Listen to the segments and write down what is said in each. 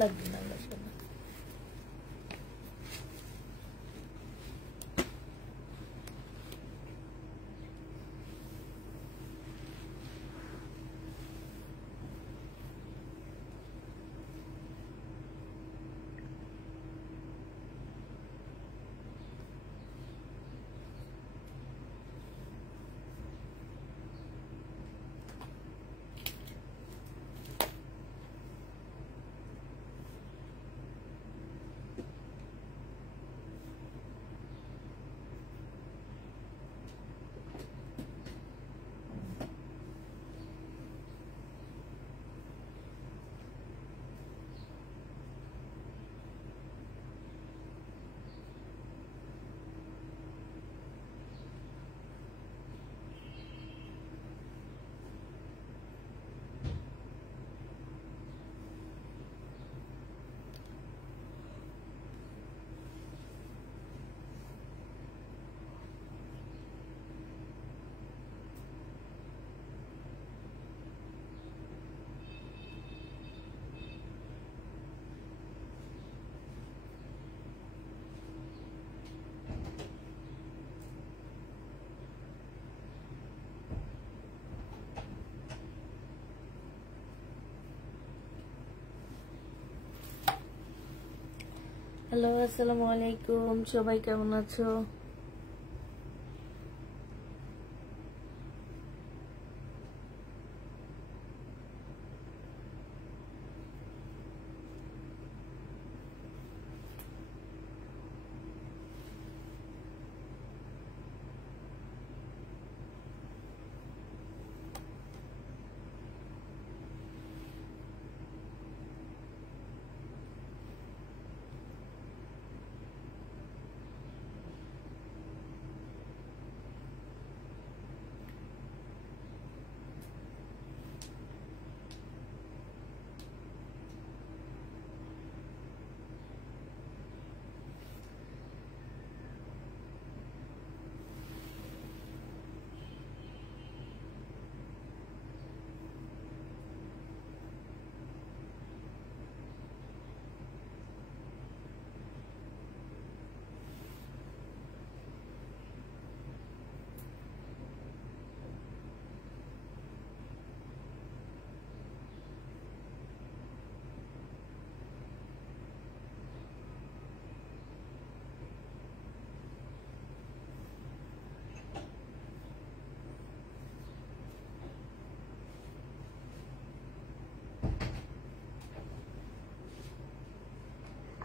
লাগবে না, লাগবে না। হ্যালো, আসসালামু আলাইকুম, সবাই কেমন আছো?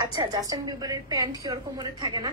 আচ্ছা, জাস্টিন বিবারের প্যান্ট কি ওর কোমরে থাকে না?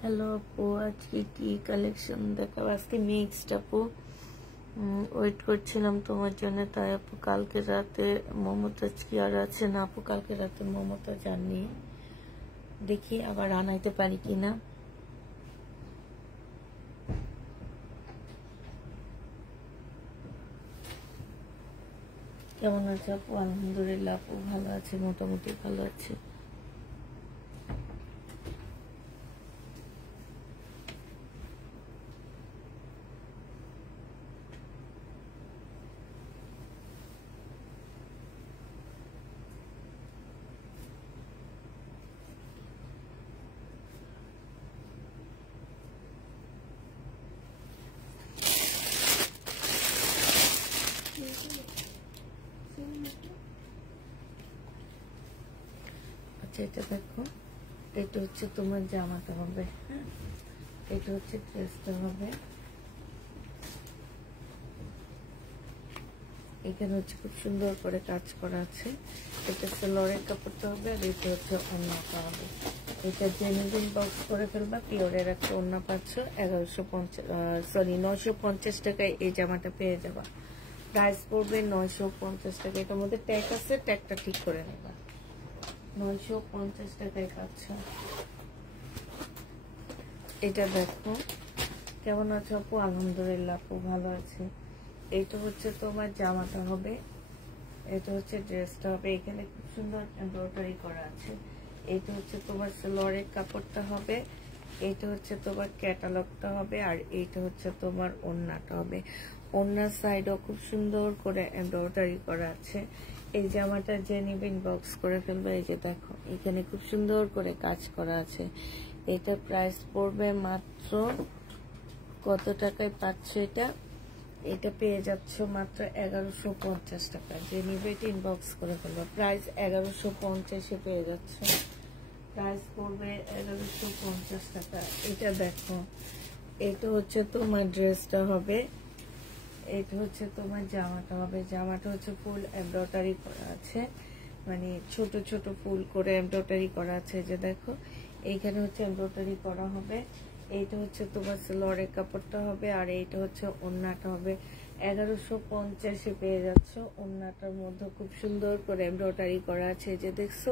হ্যালো আপু, আজকে কি কালেকশন দেখাবো? আজকে মিক্সড আপু, ওয়েট করছিলাম তোমার জন্য। তাই আপু কালকে রাতে মমতাজ কি আর আছে না? আপু কালকে রাতে মমতাজ জানি, দেখি আবার আনাইতে পারি কিনা। কেমন আছে আপু? আলহামদুলিল্লাহ আপু ভালো আছে, মোটামুটি ভালো আছে। আচ্ছা, এটা দেখো, এটা হচ্ছে তোমার জামাটা হবে, হ্যাঁ, এটা হচ্ছে ড্রেসটা হবে, এখানে হচ্ছে খুব সুন্দর করে কাজ করা আছে। এটা সালোয়ারের কাপড়টা হবে আর এটা হচ্ছে ওড়নাটা হবে। এটা জেনুইন বক্স করে ফেলবা, পিওরের একটা ওড়না পাচ্ছ 950 টাকায় এই জামাটা পেয়ে যাবা। প্রাইস পড়বে 950 টাকা। এটার মধ্যে ট্যাগ আছে, ট্যাগটা ঠিক করে নেবা। 950 টাকায় পাচ্ছ। এটা দেখো কেমন আছে আপু? আলহামদুলিল্লাহ আপু ভালো আছে। এইটা হচ্ছে তোমার জামাটা হবে, এটা হচ্ছে ড্রেসটা হবে। এখানে খুব সুন্দর এমব্রয়ডারি করা আছে। এইটা হচ্ছে তোমার সালোয়ারের কাপড়টা হবে, এইটা হচ্ছে তোমার ক্যাটালগটা হবে, আর এইটা হচ্ছে তোমার ওড়নাটা হবে। ওড়নার সাইডও খুব সুন্দর করে এমব্রয়ডারি করা আছে। এই জামাটা যে নিবেন বক্স করে ফেলবে। এই যে দেখো এখানে খুব সুন্দর করে কাজ করা আছে। এটা প্রাইস পড়বে মাত্র কত টাকায় পাচ্ছ? এটা পেয়ে যাচ্ছ মাত্র 1150 টাকা। যে নিবে ইনবক্স করে ফেলবো। প্রাইস 1150-এ পেয়ে যাচ্ছ। প্রাইস পড়বে 1150 টাকা। এটা দেখো, এটা হচ্ছে তোমার ড্রেসটা হবে, এটা হচ্ছে তোমার জামাটা হবে। জামাটা হচ্ছে ফুল এমব্রয়ডারি করা আছে, মানে ছোট ছোট ফুল করে এমব্রয়ডারি করা আছে। যে দেখো এইখানে হচ্ছে এমব্রয়ডারি করা হবে। এইটা হচ্ছে তোমার সালোয়ারের কাপড়টা হবে, আর এইটা হচ্ছে ওড়নাটা হবে। 1150-এ পেয়ে যাচ্ছ। ওড়নাটার মধ্যে খুব সুন্দর করে এমব্রয়ডারি করা আছে। যে দেখছো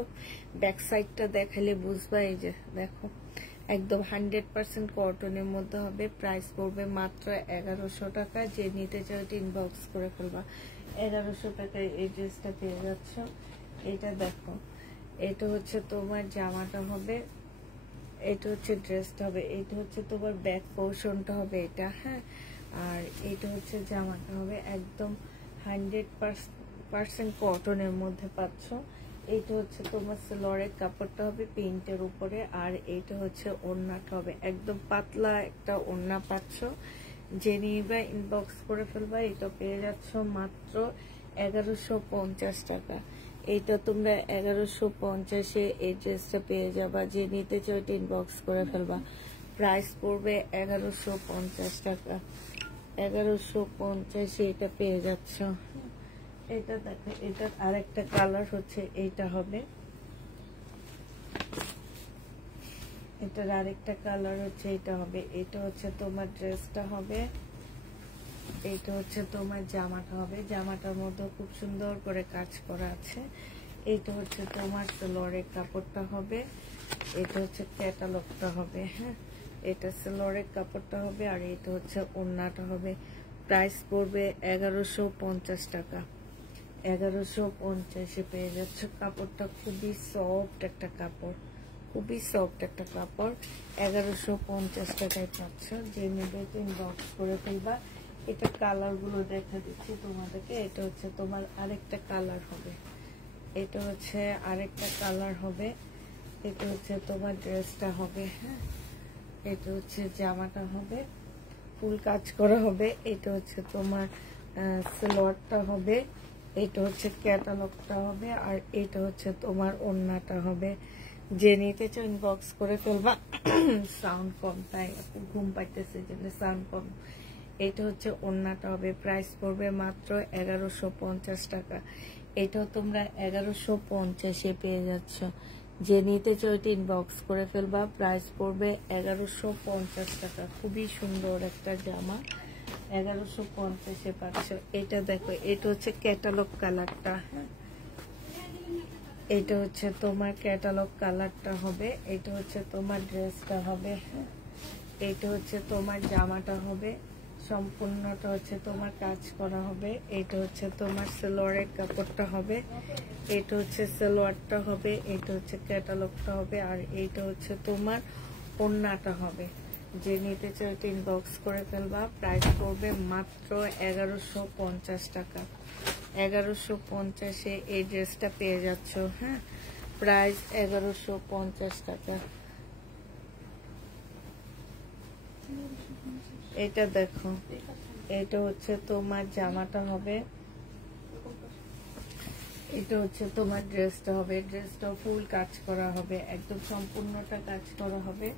ব্যাক সাইডটা দেখালে বুঝবা। এই যে দেখো একদম 100% কটনের মধ্যে হবে। প্রাইস পড়বে মাত্র 1100 টাকা। যে নিতে চাও ইনবক্স করে ফেলবা। 1100 টাকায় এই ড্রেসটা পেয়ে যাচ্ছ। এটা দেখো, এটা হচ্ছে তোমার জামাটা হবে, এটা হচ্ছে ড্রেসটা হবে, এটা হচ্ছে তোমার ব্যাক পোর্শনটা হবে এটা, হ্যাঁ। আর এটা হচ্ছে জামাটা হবে, একদম 100% কটনের মধ্যে পাচ্ছ। এইটা হচ্ছে তোমার সালোয়ারের কাপড়টা হবে প্রিন্টের উপরে, আর এইটা হচ্ছে ওড়নাটা হবে। একদম পাতলা একটা ওড়না পাচ্ছ। যে নিবা ইনবক্স করে ফেলবা। এটা পেয়ে যাচ্ছ মাত্র 1150 টাকা। এইটা তোমরা 1150-এ এই ড্রেসটা পেয়ে যাবা। যে নিতে চাও ইনবক্স করে ফেলবা। প্রাইস পড়বে 1150 টাকা। 1150-এ এটা পেয়ে যাচ্ছ। এটা দেখো, এটার আরেকটা কালার হচ্ছে এইটা হবে, এটার আরেকটা কালার হচ্ছে এটা হবে। এটা হচ্ছে তোমার ড্রেসটা হবে, এইটা হচ্ছে তোমার জামাটা হবে। জামাটার মধ্যে খুব সুন্দর করে কাজ করা আছে। এইটা হচ্ছে তোমার সালোয়ারের কাপড়টা হবে, এটা হচ্ছে ক্যাটালগটা হবে, হ্যাঁ। এটা সালোয়ারের কাপড়টা হবে, আর এটা হচ্ছে ওড়নাটা হবে। প্রাইস পড়বে 1150 টাকা। 1150-এ পেয়ে যাচ্ছে। কাপড়টা খুবই সফট একটা কাপড়, খুবই সফট একটা কাপড়। 1150 টাকায় পাচ্ছ। যে নেবে ইনবক্স করে ফেলবা। এটা কালার গুলো দেখা দিচ্ছি তোমাদেরকে। এটা হচ্ছে তোমার আরেকটা কালার হবে, এটা হচ্ছে আরেকটা কালার হবে। এটা হচ্ছে তোমার ড্রেসটা হবে, হ্যাঁ। এটা হচ্ছে জামাটা হবে, ফুল কাজ করা হবে। এটা হচ্ছে তোমার সালোয়ারটা হবে, এটা হচ্ছে ক্যাটালগটা হবে, আর এটা হচ্ছে তোমার ওড়নাটা হবে। যে নিতে চাও ইনবক্স করে ফেলবা। সাউন্ড কম, তাই ঘুম পাইতেছে জন্য সাউন্ড কম। এটা হচ্ছে ওড়নাটা হবে। প্রাইস পড়বে মাত্র 1150 টাকা। এটাও তোমরা 1150-এ পেয়ে যাচ্ছ। যে নিতে চাও ইনবক্স করে ফেলবা। প্রাইস পড়বে 1150 টাকা। খুবই সুন্দর একটা জামা, 1150-এ পাচ্ছ। এটা দেখো, এটা হচ্ছে ক্যাটালগ কালারটা, এটা হচ্ছে তোমার ক্যাটালগ কালারটা হবে। এটা হচ্ছে তোমার ড্রেসটা হবে, এটা হচ্ছে তোমার জামাটা হবে। সম্পূর্ণটা হচ্ছে তোমার কাজ করা হবে। এটা হচ্ছে তোমার সালোয়ারের কাপড়টা হবে, এটা হচ্ছে সালোয়ারটা হবে, এটা হচ্ছে ক্যাটালগটা হবে, আর এইটা হচ্ছে তোমার ওড়নাটা হবে। যে নিতে চাও ইনবক্স করে ফেলবা। প্রাইস পড়বে মাত্র 1150 টাকা। 1150-এ এই ড্রেসটা পেয়ে যাচ্ছ, হ্যাঁ। প্রাইস 1150 টাকা। এটা দেখো, এটা হচ্ছে তোমার জামাটা হবে, এটা হচ্ছে তোমার ড্রেসটা হবে। ড্রেসটা ফুল কাজ করা হবে, একদম সম্পূর্ণটা কাজ করা হবে।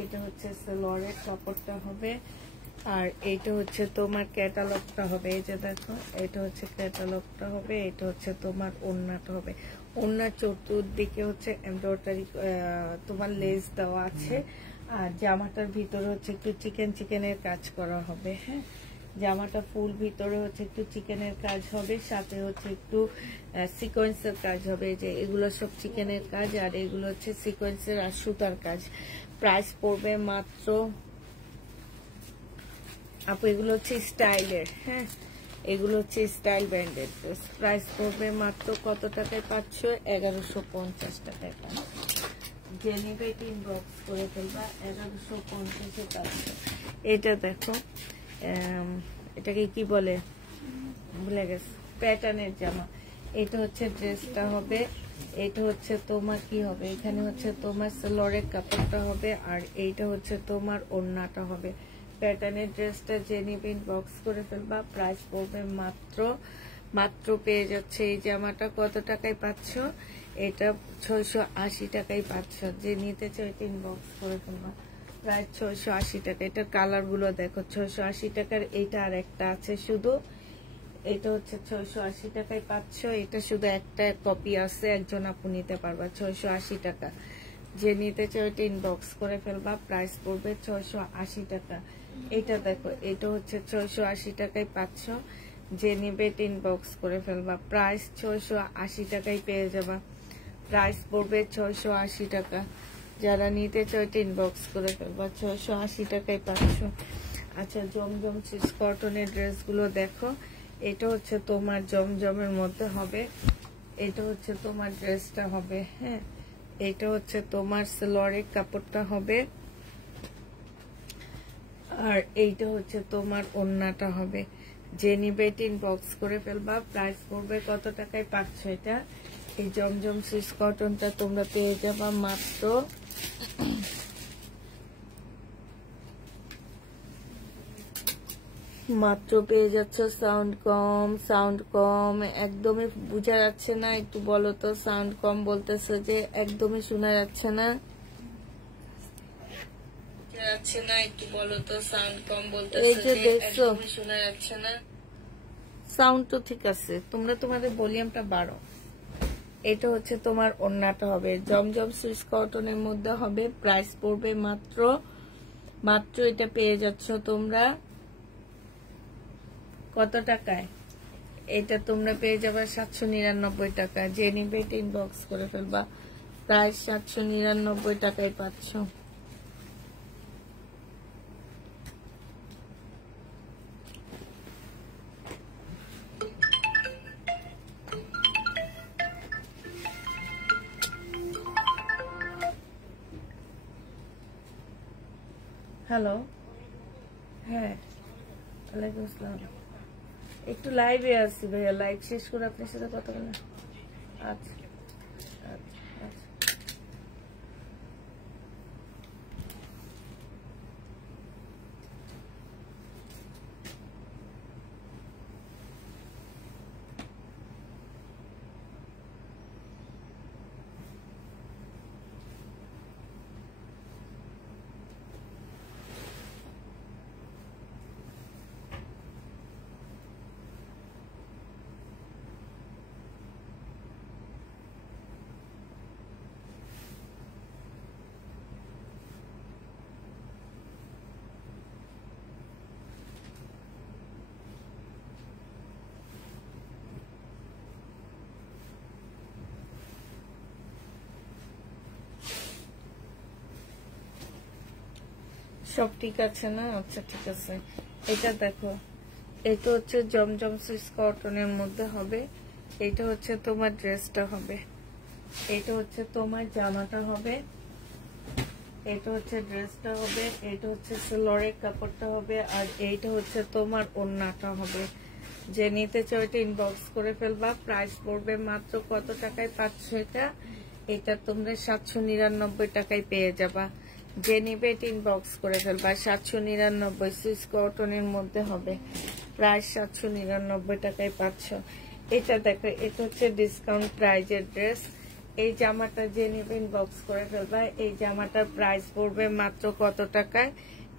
এটা হচ্ছে সালোয়ারের কাপড়টা হবে, আর এইটা হচ্ছে তোমার ক্যাটালগটা হবে, এই যে দেখো এটা হচ্ছে ক্যাটালগটা হবে, এটা হচ্ছে তোমার ওড়নাটা হবে। ওড়নার চতুর্দিকে হচ্ছে এমব্রয়ডারি তোমার লেস দেওয়া আছে, আর জামাটার ভিতরে হচ্ছে একটু চিকেনের কাজ করা হবে। হ্যাঁ, জামাটা ফুল ভিতরে হচ্ছে একটু চিকেনের কাজ হবে, সাথে হচ্ছে একটু সিকোয়েন্সের কাজ হবে। যে এগুলো সব চিকেনের কাজ, আর এগুলো হচ্ছে সিকোয়েন্সের আর সুতার কাজ। প্রাইস পড়বে মাত্র, আপু এগুলো হচ্ছে স্টাইলের, হ্যাঁ এগুলো হচ্ছে স্টাইল ব্র্যান্ডের ড্রেস। প্রাইস পড়বে মাত্র কত টাকায় পাচ্ছ? 1150 টাকায় পাচ্ছ। যে নেবে ইনবক্স করে ফেলবা, 1150-এ পাচ্ছ। এটা দেখো, এটাকে কি বলে ভুলে গেছে, প্যাটার্নের জামা। এটা হচ্ছে ড্রেসটা হবে, এটা হচ্ছে তোমার কি হবে, এখানে হচ্ছে তোমার সালোয়ারের কাপড়টা হবে, আর এইটা হচ্ছে তোমার ওড়নাটা হবে। প্যাটার্নের ড্রেসটা যে নিবে ইনবক্স করে ফেলবা। প্রাইস পড়বে মাত্র পেয়ে যাচ্ছে এই জামাটা কত টাকায় পাচ্ছ? এটা 680 টাকায় পাচ্ছ। যে নিতে চাও এটা ইনবক্স করে ফেলবা। প্রায় 680 টাকা। এটা কালার গুলো দেখো, 680 টাকার এইটা আর একটা আছে শুধু, এটা হচ্ছে 680 টাকায় পাচ্ছ। এটা শুধু একটা কপি আছে, একজন আপু নিতে পারবা 680 টাকা। যে নিতে চাও এটা ইনবক্স করে ফেলবা। প্রাইস পড়বে 680 টাকা। এটা দেখো, এটা হচ্ছে 680 টাকায় পাচ্ছ। যে নিবে এটা ইনবক্স করে ফেলবা। প্রাইস 680 টাকায় পেয়ে যাবা। প্রাইস পড়বে 680 টাকা। যারা নিতে চাও এটা ইনবক্স করে ফেলবা। 680 টাকায় পাচ্ছ। আচ্ছা, জমজম চিজ কটনের ড্রেসগুলো দেখো। এটা হচ্ছে তোমার জমজমের মধ্যে হবে, এটা হচ্ছে তোমার ড্রেসটা হবে। হ্যাঁ, এটা হচ্ছে তোমার সালোয়ারের কাপড়টা হবে, আর এইটা হচ্ছে তোমার ওড়নাটা হবে। যে নিবে এটা ইনবক্স করে ফেলবা। প্রাইস পড়বে কত টাকায় পাচ্ছ এটা? এই জমজম সুইস কটনটা তোমরা পেয়ে যাবা মাত্র পেয়ে যাচ্ছ। সাউন্ড কম একদমই বোঝা যাচ্ছে না, একটু বলো তো। সাউন্ড কম বলতেছে যে একদমই শোনা যাচ্ছে না, একটু বলো তো। সাউন্ড কম বলতেছে যে একদমই শোনা যাচ্ছে না। সাউন্ড তো ঠিক আছে, তোমরা তোমাদের ভলিউমটা বাড়ো। এটা হচ্ছে তোমার ওড়নাটা হবে, জমজম সুইস কটনের মধ্যে হবে। প্রাইস পড়বে মাত্র এটা পেয়ে যাচ্ছ তোমরা কত টাকায়? এটা তোমরা পেয়ে যাবে 799 টাকা। যে নিবে এটা ইনবক্স করে ফেলবা। প্রাইস 799 টাকায় পাচ্ছ। হ্যালো, হ্যাঁ ওয়ালাইকুম আসসালাম। একটু লাইভে আসছি ভাইয়া, লাইভ শেষ করে আপনার সাথে কথা বলেন। আচ্ছা আচ্ছা আচ্ছা। সব ঠিক আছে না? আচ্ছা ঠিক আছে। এটা দেখো, এটা হচ্ছে জমজম সুইস কটনের মধ্যে হবে। এটা হচ্ছে তোমার ড্রেসটা হবে, এটা হচ্ছে তোমার জামাটা হবে, এটা হচ্ছে ড্রেসটা হবে, এটা হচ্ছে সালোয়ারের কাপড়টা হবে, আর এইটা হচ্ছে তোমার ওড়নাটা হবে। যে নিতে চাও এটা ইনবক্স করে ফেলবা। প্রাইস পড়বে মাত্র কত টাকায় পাচ্ছ এটা? এটা তোমরা 799 টাকায় পেয়ে যাবা। যে নিবে এটা ইনবক্স করে ফেলবা। 799 সুইস কটনের মধ্যে হবে। প্রাইস 799 টাকায় পাচ্ছ। এটা দেখো, এটা হচ্ছে ডিসকাউন্ট প্রাইজের ড্রেস। এই জামাটা যে নিবে ইনবক্স করে ফেলবা। এই জামাটার প্রাইস পড়বে মাত্র কত টাকায়?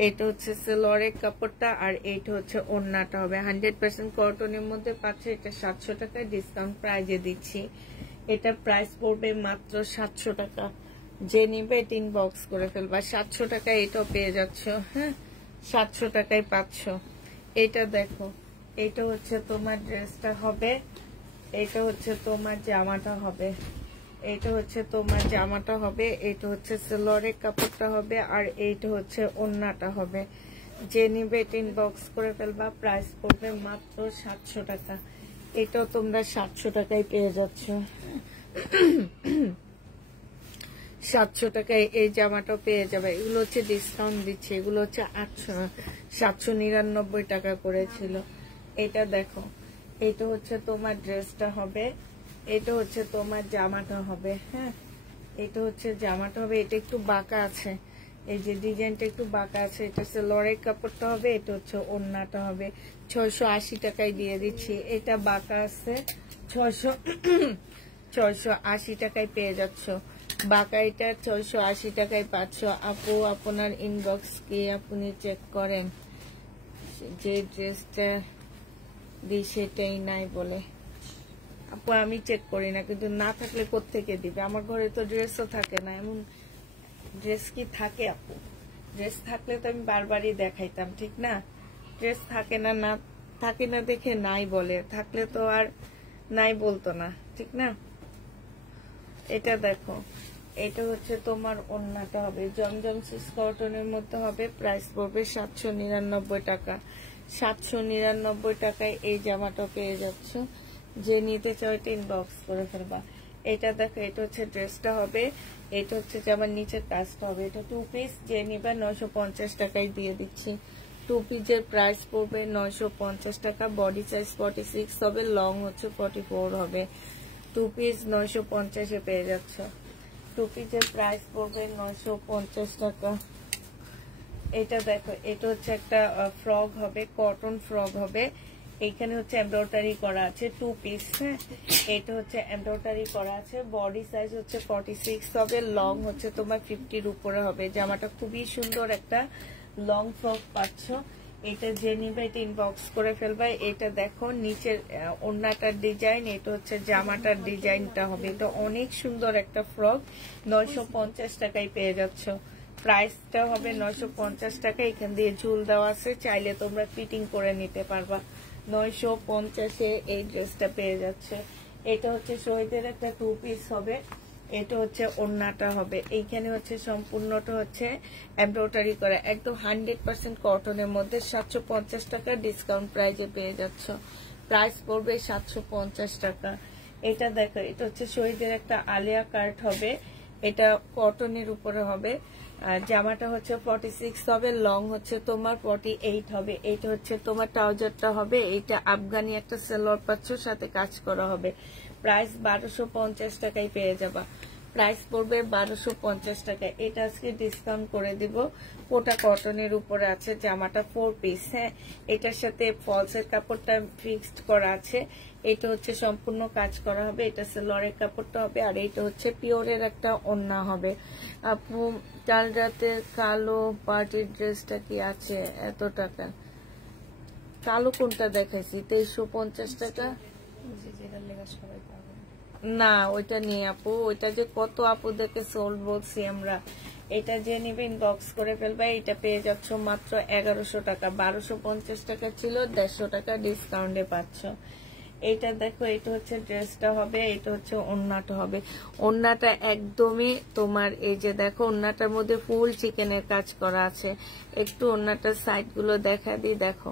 এটা হচ্ছে সেলোয়ারের কাপড়টা, আর এইটা হচ্ছে ওড়নাটা হবে 100% কটনের মধ্যে পাচ্ছে। এটা 700 টাকায় ডিসকাউন্ট প্রাইজে দিচ্ছি। এটা প্রাইস পড়বে মাত্র 700 টাকা। যে নিবে এটা ইনবক্স করে ফেলবা। 700 টাকায় এটাও পেয়ে যাচ্ছ। হ্যাঁ, 700 টাকায় পাচ্ছ। এটা দেখো, এটা হচ্ছে তোমার ড্রেসটা হবে, এটা হচ্ছে তোমার জামাটা হবে, এটা হচ্ছে তোমার জামাটা হবে, এটা হচ্ছে সেলোয়ারের কাপড়টা হবে, আর এইটা হচ্ছে ওড়নাটা হবে। যে নিবে এটা ইনবক্স করে ফেলবা। প্রাইস পড়বে মাত্র 700 টাকা। এটাও তোমরা 700 টাকায় পেয়ে যাচ্ছ। 700 টাকায় এই জামাটাও পেয়ে যাবে। এগুলো হচ্ছে ডিসকাউন্ট দিচ্ছে, এগুলো হচ্ছে 799 টাকা করেছিল। এটা দেখো, এটা হচ্ছে তোমার ড্রেসটা হবে, এটা হচ্ছে তোমার জামাটা হবে। হ্যাঁ, এটা হচ্ছে জামাটা হবে, এটা একটু বাঁকা আছে, এই যে ডিজাইনটা একটু বাঁকা আছে। এটা হচ্ছে লরের কাপড়টা হবে, এটা হচ্ছে ওড়নাটা হবে। 680 টাকায় দিয়ে দিচ্ছি। এটা বাঁকা আছে, 680 টাকায় পেয়ে যাচ্ছ। বাঁকা এটা 680 টাকায় পাচ্ছ। আপু আপনার ইনবক্স কি আপনি চেক করেন? যে ড্রেসটা দিই সেটাই নাই বলে। আপু আমি চেক করি না, কিন্তু না থাকলে কোত্থেকে দিবে? আমার ঘরে তো ড্রেসও থাকে না। এমন ড্রেস কি থাকে আপু? ড্রেস থাকলে তো আমি বারবারই দেখাইতাম, ঠিক না? ড্রেস থাকে না, না থাকে না দেখে নাই বলে, থাকলে তো আর নাই বলতো না, ঠিক না? এটা দেখো, এটা হচ্ছে তোমার ওড়নাটা হবে, জমজম সুস কটনের মধ্যে হবে। প্রাইস পড়বে 799 টাকা। 799 টাকায় এই জামাটা পেয়ে যাচ্ছ। যে নিতে চাও এটা ইনবক্স করে ফেলবা। এটা দেখো, এটা হচ্ছে ড্রেসটা হবে, এটা হচ্ছে জামার নিচের কাজটা হবে। এটা 2 পিস, যে নিবা 950 টাকায় দিয়ে দিচ্ছি। 2 পিসের প্রাইস পড়বে 950 টাকা। বডি সাইজ 46 হবে, লং হচ্ছে 44 হবে। 2 পিস 950-এ পেয়ে যাচ্ছ। 2 পিসের প্রাইস পড়বে 950 টাকা। এটা দেখো, এটা হচ্ছে একটা ফ্রক হবে, কটন ফ্রক হবে। এখানে হচ্ছে এমব্রয়ডারি করা আছে, 2 পিস। হ্যাঁ, এটা হচ্ছে এমব্রয়ডারি করা আছে। বডি সাইজ হচ্ছে 46 হবে, লং হচ্ছে তোমার 50-র উপরে হবে। জামাটা খুবই সুন্দর একটা লং ফ্রক পাচ্ছ। এটা যে নিবে এটা ইনবক্স করে ফেলবে। এটা দেখো নিচের ওড়নাটার ডিজাইন, এটা হচ্ছে জামাটার ডিজাইনটা হবে। এটা অনেক সুন্দর একটা ফ্রক, 950 টাকায় পেয়ে যাচ্ছ। প্রাইসটা হবে 950 টাকা। এখান দিয়ে ঝুল দেওয়া আছে, চাইলে তোমরা ফিটিং করে নিতে পারবা। 950-এ এই ড্রেসটা পেয়ে যাচ্ছে। এটা হচ্ছে শহীদের একটা 2 পিস হবে, এটা হচ্ছে ওড়নাটা হবে। এইখানে হচ্ছে সম্পূর্ণটা হচ্ছে এমব্রয়ডারি করা, একদম 100% কটনের মধ্যে। 750 টাকা ডিসকাউন্ট প্রাইজে পেয়ে যাচ্ছ। প্রাইস পড়বে 750 টাকা। এটা দেখো, এটা হচ্ছে শহীদের একটা আলিয়া কাট হবে, এটা কটনের উপরে হবে। জামাটা হচ্ছে 46 হবে, লং হচ্ছে তোমার 48 হবে। এইটা হচ্ছে তোমার ট্রাউজারটা হবে, এইটা আফগানি একটা সেলোয়ার পাচ্ছ, সাথে কাজ করা হবে। প্রাইস 1250 টাকায় পেয়ে যাবা। প্রাইস পড়বে 1250 টাকা। এটা আজকে ডিসকাউন্ট করে দিব। কোটা কটনের উপরে আছে, জামাটা 4 পিস। হ্যাঁ, এটার সাথে ফলসের কাপড়টা ফিক্সড করা আছে। এটা হচ্ছে সম্পূর্ণ কাজ করা হবে, এটা সেলোয়ারের কাপড়টা হবে, আর এটা হচ্ছে পিওরের একটা ওড়না হবে। আপু কাল রাতের কালো পার্টির ড্রেসটা কি আছে এত টাকা? কালো কোনটা দেখাইছি? 2350 টাকা। না ওইটা নিয়ে আপু, ওইটা যে কত আপুদেরকে সোল্ড বলছি আমরা। এটা যে নিবে ইনবক্স করে ফেলবে। এটা পেয়ে যাচ্ছ মাত্র 1100 টাকা। 1250 টাকা ছিল, 150 টাকা ডিসকাউন্টে পাচ্ছ। এটা দেখো, এটা হচ্ছে ড্রেসটা হবে, এটা হচ্ছে ওড়নাটা হবে। ওড়নাটা একদমই তোমার, এই যে দেখো ওড়নাটার মধ্যে ফুল চিকেনের কাজ করা আছে। একটু ওড়নাটার সাইড গুলো দেখা দিই, দেখো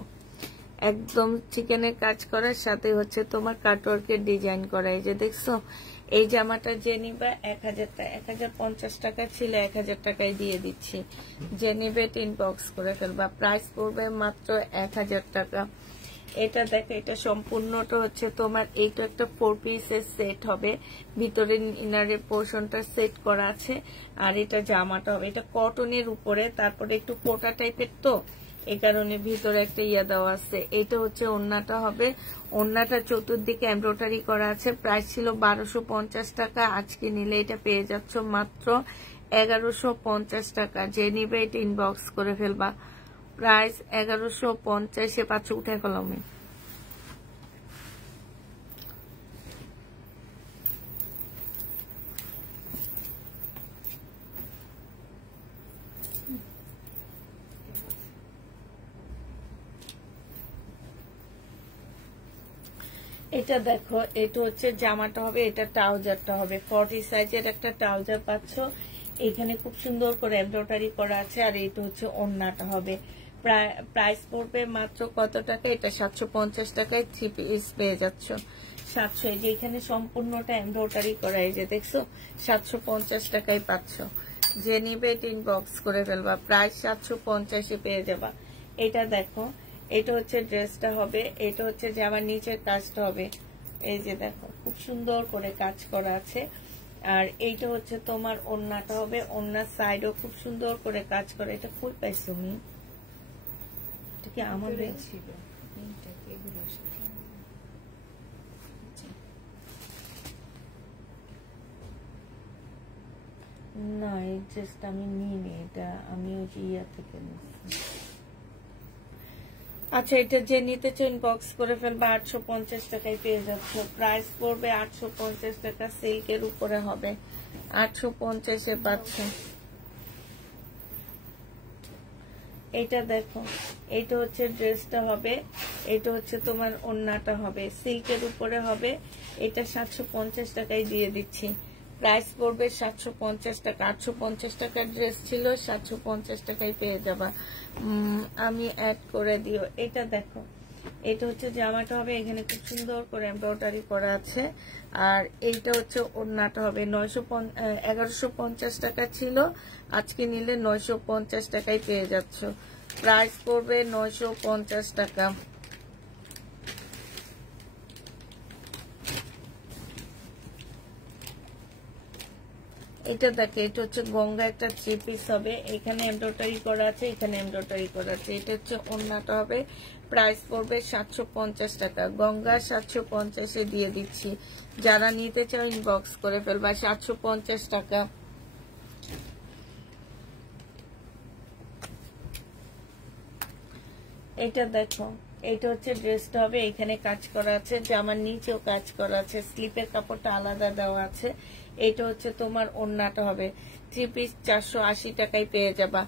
একদম চিকেনের কাজ করার সাথে হচ্ছে তোমার কাটওয়ার্কের ডিজাইন করা। এই যে দেখছো, এই জামাটা যে নিবে 1050 টাকা ছিল, 1000 টাকায় দিয়ে দিচ্ছি। যে নিবে ইনবক্স করে ফেলবা। প্রাইস পড়বে মাত্র 1000 টাকা। এটা দেখো, এটা সম্পূর্ণটা হচ্ছে তোমার, এইটা একটা 4 পিসের সেট হবে, ভিতরে ইনারের পোর্শনটা সেট করা আছে, আর এটা জামাটা হবে। এটা কটনের উপরে, তারপরে একটু কোটা টাইপের, তো এই কারণে ভিতরে একটা ইয়া দেওয়া আছে। এটা হচ্ছে ওড়নাটা হবে, ওড়নাটা চতুর্দিকে এমব্রয়ডারি করা আছে। প্রাইস ছিল 1250 টাকা, আজকে নিলে এটা পেয়ে যাচ্ছ মাত্র 1150 টাকা, যে নিবে এটা ইনবক্স করে ফেলবা। প্রাইস 1150, 500 উঠে ফেলাম। এটা দেখো, এটা হচ্ছে জামাটা হবে, এটা ট্রাউজারটা হবে 40 সাইজের একটা ট্রাউজার পাচ্ছ। এখানে খুব সুন্দর করে এমব্রয়ডারি করা আছে, আর এটা হচ্ছে ওড়নাটা হবে। প্রাইস পড়বে মাত্র কত টাকা? এটা 750 টাকায় 3 পিস পেয়ে যাচ্ছ। 700, এই যে এখানে সম্পূর্ণটা এমব্রয়ডারি করা, এই যে দেখছো 750 টাকায় পাচ্ছ। যে নিবে এটা ইনবক্স করে ফেলবা, প্রাইস 750 পেয়ে যাবা। এটা দেখো, এটা হচ্ছে ড্রেসটা হবে, এটা হচ্ছে জামার নিচের কাজটা হবে। এই যে দেখো খুব সুন্দর করে কাজ করা আছে। আর এইটা হচ্ছে তোমার ওড়নাটা হবে, ওড়নার সাইডও খুব সুন্দর করে কাজ করে। এটা ফুল পাইছো তুমি? এটা কি আমাদের ছিল? না, এই ড্রেসটা আমি নিইনি, এটা আমি ওই যে ইয়া থেকে নিচ্ছি। আচ্ছা, এটা যে নিতে চাও ইনবক্স করে ফেলবা, 850 টাকায় পেয়ে যাচ্ছ। প্রাইস পড়বে 850 টাকা, সিল্কের উপরে হবে, 850 পাচ্ছ। এটা দেখো, এটা হচ্ছে ড্রেসটা হবে, এটা হচ্ছে তোমার ওড়নাটা হবে, সিল্কের উপরে হবে। এটা 750 টাকায় দিয়ে দিচ্ছি। প্রাইস পড়বে 750 টাকা। 850 টাকার ড্রেস ছিল, 750 টাকায় পেয়ে যাবা। আমি অ্যাড করে দিও। এটা দেখো, এটা হচ্ছে জামাটা হবে, এখানে খুব সুন্দর করে এমব্রয়ডারি করা আছে। আর এইটা হচ্ছে ওড়নাটা হবে। 1150 টাকা ছিল, আজকে নিলে 950 টাকায় পেয়ে যাচ্ছ। প্রাইস পড়বে 950 টাকা। এটা দেখে, এটা হচ্ছে গঙ্গা একটা 3 পিস হবে, এখানে এমব্রয়ডারি করা আছে, এখানে এমব্রয়ডারি করা আছে। এটা হচ্ছে ওড়নাটা হবে, প্রাইস পড়বে 750 টাকা। গঙ্গা 750 দিয়ে দিচ্ছি। যারা নিতে চাও ইনবক্স করে ফেলবা, 750 টাকা। এটা দেখো, এটা হচ্ছে ড্রেসটা হবে, এখানে কাজ করা আছে, জামার নিচেও কাজ করা আছে, স্লিপের কাপড়টা আলাদা দেওয়া আছে। এটা হচ্ছে তোমার ওড়নাটা হবে। 3 পিস 480 টাকায় পেয়ে যাবা।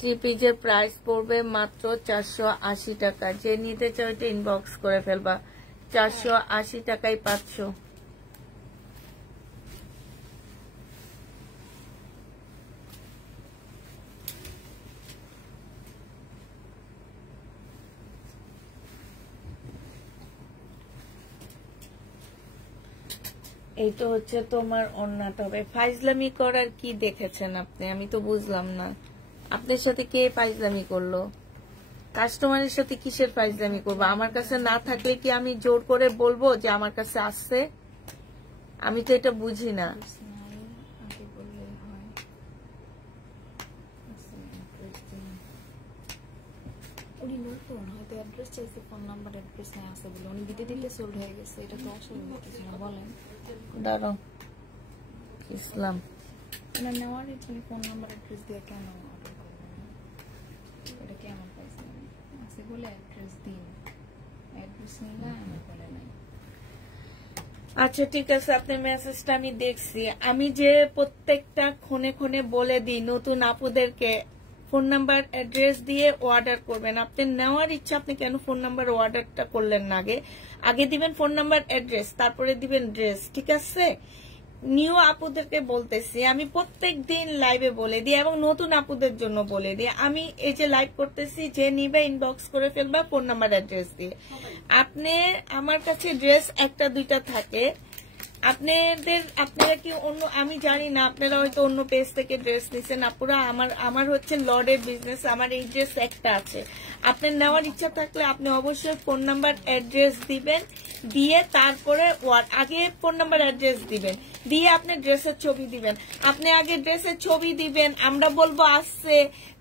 3 পিসের প্রাইস পড়বে মাত্র 480 টাকা। যে নিতে চাও এটা ইনবক্স করে ফেলবা, 480 টাকায় পাচ্ছ। এইটা হচ্ছে তোমার ওড়নাটা হবে। ফাইজলামি করার কি দেখেছেন আপনি? আমি তো বুঝলাম না, আপনার সাথে কে ফাইজলামি করলো? কাস্টমারের সাথে কিসের ফাইজলামি করবো? আমার কাছে না থাকলে কি আমি জোর করে বলবো যে আমার কাছে আসছে? আমি তো এটা বুঝি না। উনি নতুন হয়তো অ্যাড্রেস চাইছে, ফোন নাম্বার অ্যাড্রেস নেই আছে বলে উনি দিতে দিতে সোল্ড হয়ে গেছে। এটা তো আসলে কিছু না। বলেন দাঁড়াও, ইসলাম না নেওয়ার তুমি ফোন নাম্বার অ্যাড্রেস দিয়ে কেন অর্ডার করবেন? এটা কেমন পাইছে আছে বলে অ্যাড্রেস দিন, অ্যাড্রেস নিলে আমি বলে নাই। আচ্ছা ঠিক আছে, আপনার মেসেজটা আমি দেখছি। আমি যে প্রত্যেকটা ক্ষণে ক্ষণে বলে দিই নতুন আপুদেরকে ফোন নাম্বার অ্যাড্রেস দিয়ে অর্ডার করবেন। আপনার নেওয়ার ইচ্ছা, আপনি কেন ফোন নাম্বার অর্ডারটা করলেন না? আগে দিবেন ফোন নাম্বার অ্যাড্রেস, তারপরে দিবেন ড্রেস, ঠিক আছে? নিউ আপুদেরকে বলতেছি, আমি প্রত্যেক দিন লাইভে বলে দিই এবং নতুন আপুদের জন্য বলে দিই। আমি এই যে লাইভ করতেছি, যে নিবে ইনবক্স করে ফেলবা ফোন নাম্বার অ্যাড্রেস দিয়ে। আপনি আমার কাছে ড্রেস একটা দুইটা থাকে, আপনারা কি অন্য, আমি জানি না, আপনারা হয়তো অন্য পেজ থেকে ড্রেস নিছেন আপুরা। আমার হচ্ছে লর্ডের বিজনেস, আমার এই ড্রেস একটা আছে। আপনার নেওয়ার ইচ্ছা থাকলে আপনি অবশ্যই ফোন নাম্বার অ্যাড্রেস দিবেন, দিয়ে তারপরে আগে ফোন নাম্বার অ্যাড্রেস দিবেন, দিয়ে আপনি ড্রেসের ছবি দিবেন। আপনি আগে ড্রেসের ছবি দিবেন, আমরা বলবো আসছে,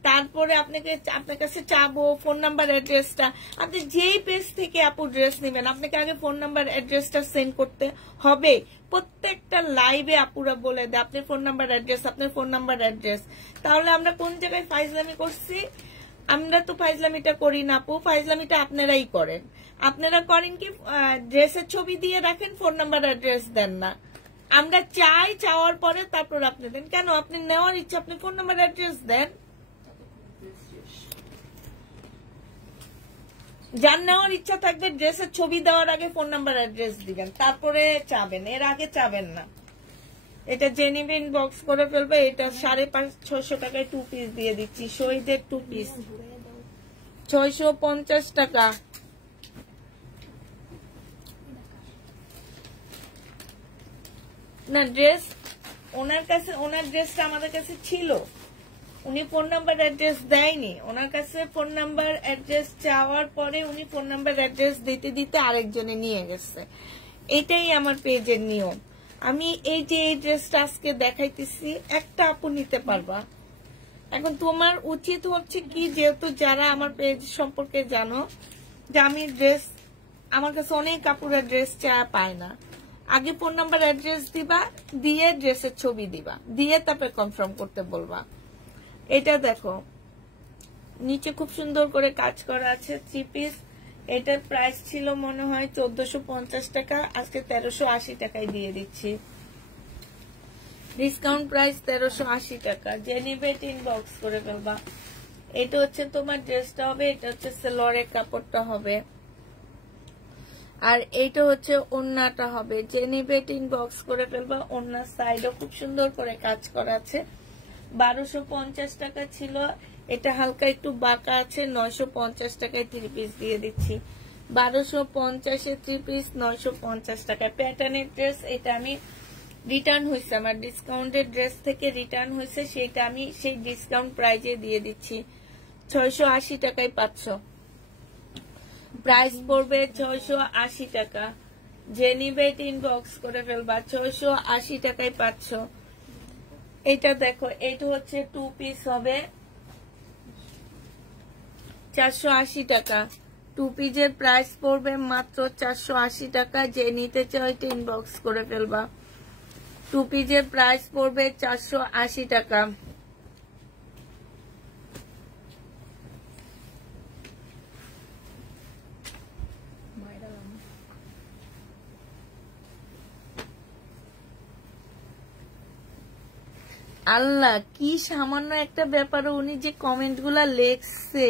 তারপরে আপনার কাছে চাবো ফোন নাম্বার অ্যাড্রেসটা। আপনি যেই পেজ থেকে আপু ড্রেস নেবেন আপনাকে আগে ফোন নাম্বার অ্যাড্রেসটা সেন্ড করতে হবে। প্রত্যেকটা লাইভে আপুরা বলে দেয় আপনার ফোন নাম্বার অ্যাড্রেস, আপনার ফোন নাম্বার অ্যাড্রেস। তাহলে আমরা কোন জায়গায় ফাইজলামি করছি? আমরা তো ফাইজলামিটা করি না আপু, ফাইজলামিটা আপনারাই করেন। আপনারা করেন কি ড্রেসের ছবি দিয়ে রাখেন, ফোন নাম্বার অ্যাড্রেস দেন না। আমরা চাওয়ার পরে তারপর আপনি দেন। কেন? আপনি নেওয়ার ইচ্ছা, আপনি ফোন নাম্বার অ্যাড্রেস দেন। যার নেওয়ার ইচ্ছা থাকবে ড্রেসের ছবি দেওয়ার আগে ফোন নাম্বার অ্যাড্রেস দিবেন, তারপরে চাবেন, এর আগে চাবেন না। এটা জেনিবে ইনবক্স করে ফেলবে। এটা 550-600 টাকায় 2 পিস দিয়ে দিচ্ছি, শহীদের 2 পিস 650 টাকা। না ড্রেস ওনার কাছে, ওনার ড্রেসটা আমাদের কাছে ছিল, উনি ফোন নাম্বার অ্যাড্রেস দেয়নি। ওনার কাছে ফোন নাম্বার অ্যাড্রেস চাওয়ার পরে উনি ফোন নাম্বার অ্যাড্রেস দিতে দিতে আরেকজনে নিয়ে গেছে। এটাই আমার পেজের নিয়ম। আমি এই যে এই ড্রেসটা আজকে দেখাইতেছি, একটা আপু নিতে পারবা। এখন তোমার উচিত হচ্ছে কি, যেহেতু যারা আমার পেজ সম্পর্কে জানো যে আমি ড্রেস, আমার কাছে অনেক কাপড়ের ড্রেস চাওয়া পায় না, আগে ফোন নাম্বার অ্যাড্রেস দিবা, দিয়ে ড্রেসের ছবি দিবা, দিয়ে তারপরে কনফার্ম করতে বলবা। এটা দেখো নিচে খুব সুন্দর করে কাজ করা আছে, 3 পিস। এটার প্রাইস ছিল মনে হয় 1450 টাকা, আজকে 1380 টাকায় দিয়ে দিচ্ছি। ডিসকাউন্ট প্রাইস 1380 টাকা। যে নিবে ইনবক্স করে ফেলবা। এটা হচ্ছে তোমার ড্রেসটা হবে, এটা হচ্ছে সেলোয়ারের কাপড়টা হবে, আর এইটা হচ্ছে ওড়নাটা হবে। যে নিবে ইনবক্স করে ফেলবা। ওড়নার সাইডও খুব সুন্দর করে কাজ করা আছে। 1250 টাকা ছিল, এটা হালকা একটু বাঁকা আছে, 950 টাকায় 3 পিস দিয়ে দিচ্ছি। 1250-এ 3 পিস 950 টাকা। প্যাটার্নের ড্রেস, এটা আমি রিটার্ন হয়েছে, আমার ডিসকাউন্টের ড্রেস থেকে রিটার্ন হয়েছে, সেটা আমি সেই ডিসকাউন্ট প্রাইজে দিয়ে দিচ্ছি। 680 টাকায় 500, প্রাইস পড়বে 680 টাকা। যে নিবে ইনবক্স করে ফেলবা। 680 টাকায় 500। এটা দেখো, এটা হচ্ছে 2 পিস হবে, 480 টাকা। 2 পিসের প্রাইস পড়বে মাত্র 480 টাকা। যে নিতে চাও এটা ইনবক্স করে ফেলবা। 2 পিসের প্রাইস পড়বে 480 টাকা। আল্লাহ, কি সামান্য একটা ব্যাপারে উনি যে কমেন্ট গুলা লেখছে।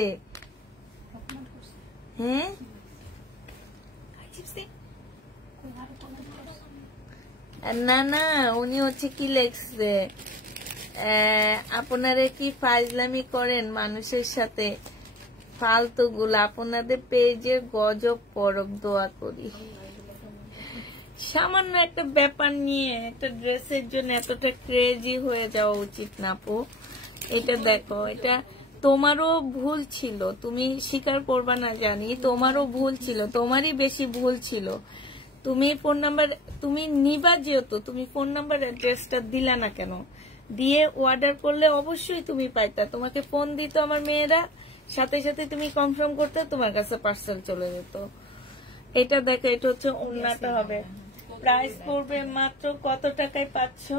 হ্যাঁ, না না, উনি হচ্ছে কি লেখছে, আপনারা কি ফাইজলামি করেন মানুষের সাথে, ফালতু গুলা, আপনাদের পেজের গজব পরক, দোয়া করি। সামান্য একটা ব্যাপার নিয়ে একটা ড্রেসের জন্য এতটা ক্রেজি হয়ে যাওয়া উচিত না আপু। এটা দেখো, এটা তোমারও ভুল ছিল, তুমি স্বীকার করবা না জানি, তোমারও ভুল ছিল, তোমারই বেশি ভুল ছিল। তুমি ফোন নাম্বার, তুমি নিবা যেহেতু, তুমি ফোন নাম্বার অ্যাড্রেসটা দিলা না কেন? দিয়ে অর্ডার করলে অবশ্যই তুমি পাইতা, তোমাকে ফোন দিত আমার মেয়েরা, সাথে সাথে তুমি কনফার্ম করতে, তোমার কাছে পার্সেল চলে যেত। এটা দেখো, এটা হচ্ছে ওড়নাটা হবে। প্রাইস পড়বে মাত্র কত টাকায় 500।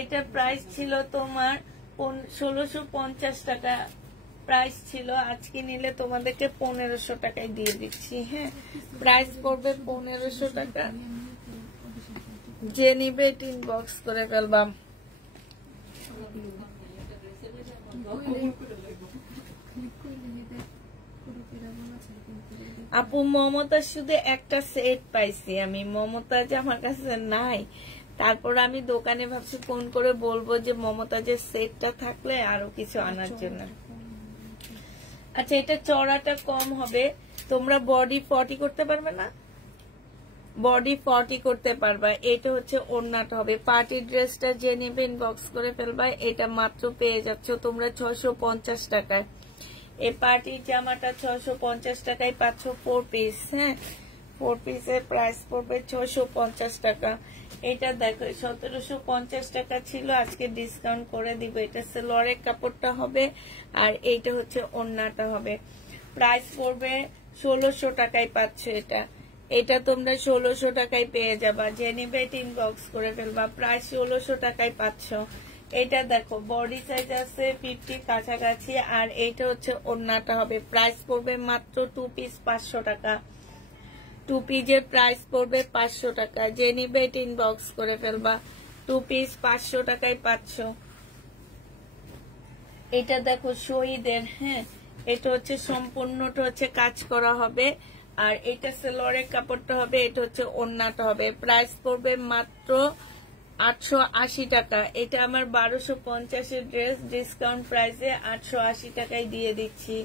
এটা প্রাইস ছিল তোমার 1650 টাকা প্রাইস ছিল, আজকে নিলে তোমাদেরকে 1500 টাকায় দিয়ে দিচ্ছি। হ্যাঁ, প্রাইস পড়বে 1500 টাকা। যে নিবে ইনবক্স করে ফেলবা। আপু মমতা শুধু একটা সেট পাইছি আমি, মমতাজ আমার কাছে নাই। তারপর আমি দোকানে ভাবছি ফোন করে বলবো যে মমতাজের সেটটা থাকলে আরো কিছু আনার জন্য। আচ্ছা, এটা চড়াটা কম হবে, তোমরা বডি 40 করতে পারবে না? বডি 40 করতে পারবা। এটা হচ্ছে ওড়নাটা হবে। পার্টি ড্রেসটা যে নেবে ইনবক্স করে ফেলবা। এটা মাত্র পেয়ে যাচ্ছ তোমরা 650 টাকায়। এই পার্টির জামাটা 650 টাকায় পাচ্ছ 4 পিস। হ্যাঁ, 4 পিসের প্রাইস পড়বে 650 টাকা। এটা দেখো 1750 টাকা ছিল, আজকে ডিসকাউন্ট করে দিব। এটা সেলোয়ারের কাপড়টা হবে আর এইটা হচ্ছে ওড়নাটা হবে। প্রাইস পড়বে 1600 টাকায় পাচ্ছ। এটা তোমরা 1600 টাকায় পেয়ে যাবা। যে নিবে ইনবক্স করে ফেলবা। প্রাইস 1600 টাকায় পাচ্ছ। এটা দেখো বডি সাইজ আছে 50 কাছাকাছি আর এইটা হচ্ছে ওড়নাটা হবে। প্রাইস পড়বে মাত্র 2 পিস 500 টাকা। 2 পিসের প্রাইস পড়বে 500 টাকা। যে নিবে ইনবক্স করে ফেলবা। 2 পিস 500 টাকায় পাচ্ছ। এটা দেখো শহীদের, হ্যাঁ এটা হচ্ছে সম্পূর্ণটা হচ্ছে কাজ করা হবে আর এটা সেলোয়ারের কাপড়টা হবে, এটা হচ্ছে ওড়নাটা হবে। প্রাইস পড়বে মাত্র 880 টাকা। এটা আমার 1250 এর ড্রেস, ডিসকাউন্ট প্রাইসে 880 টাকায় দিয়ে দিচ্ছি।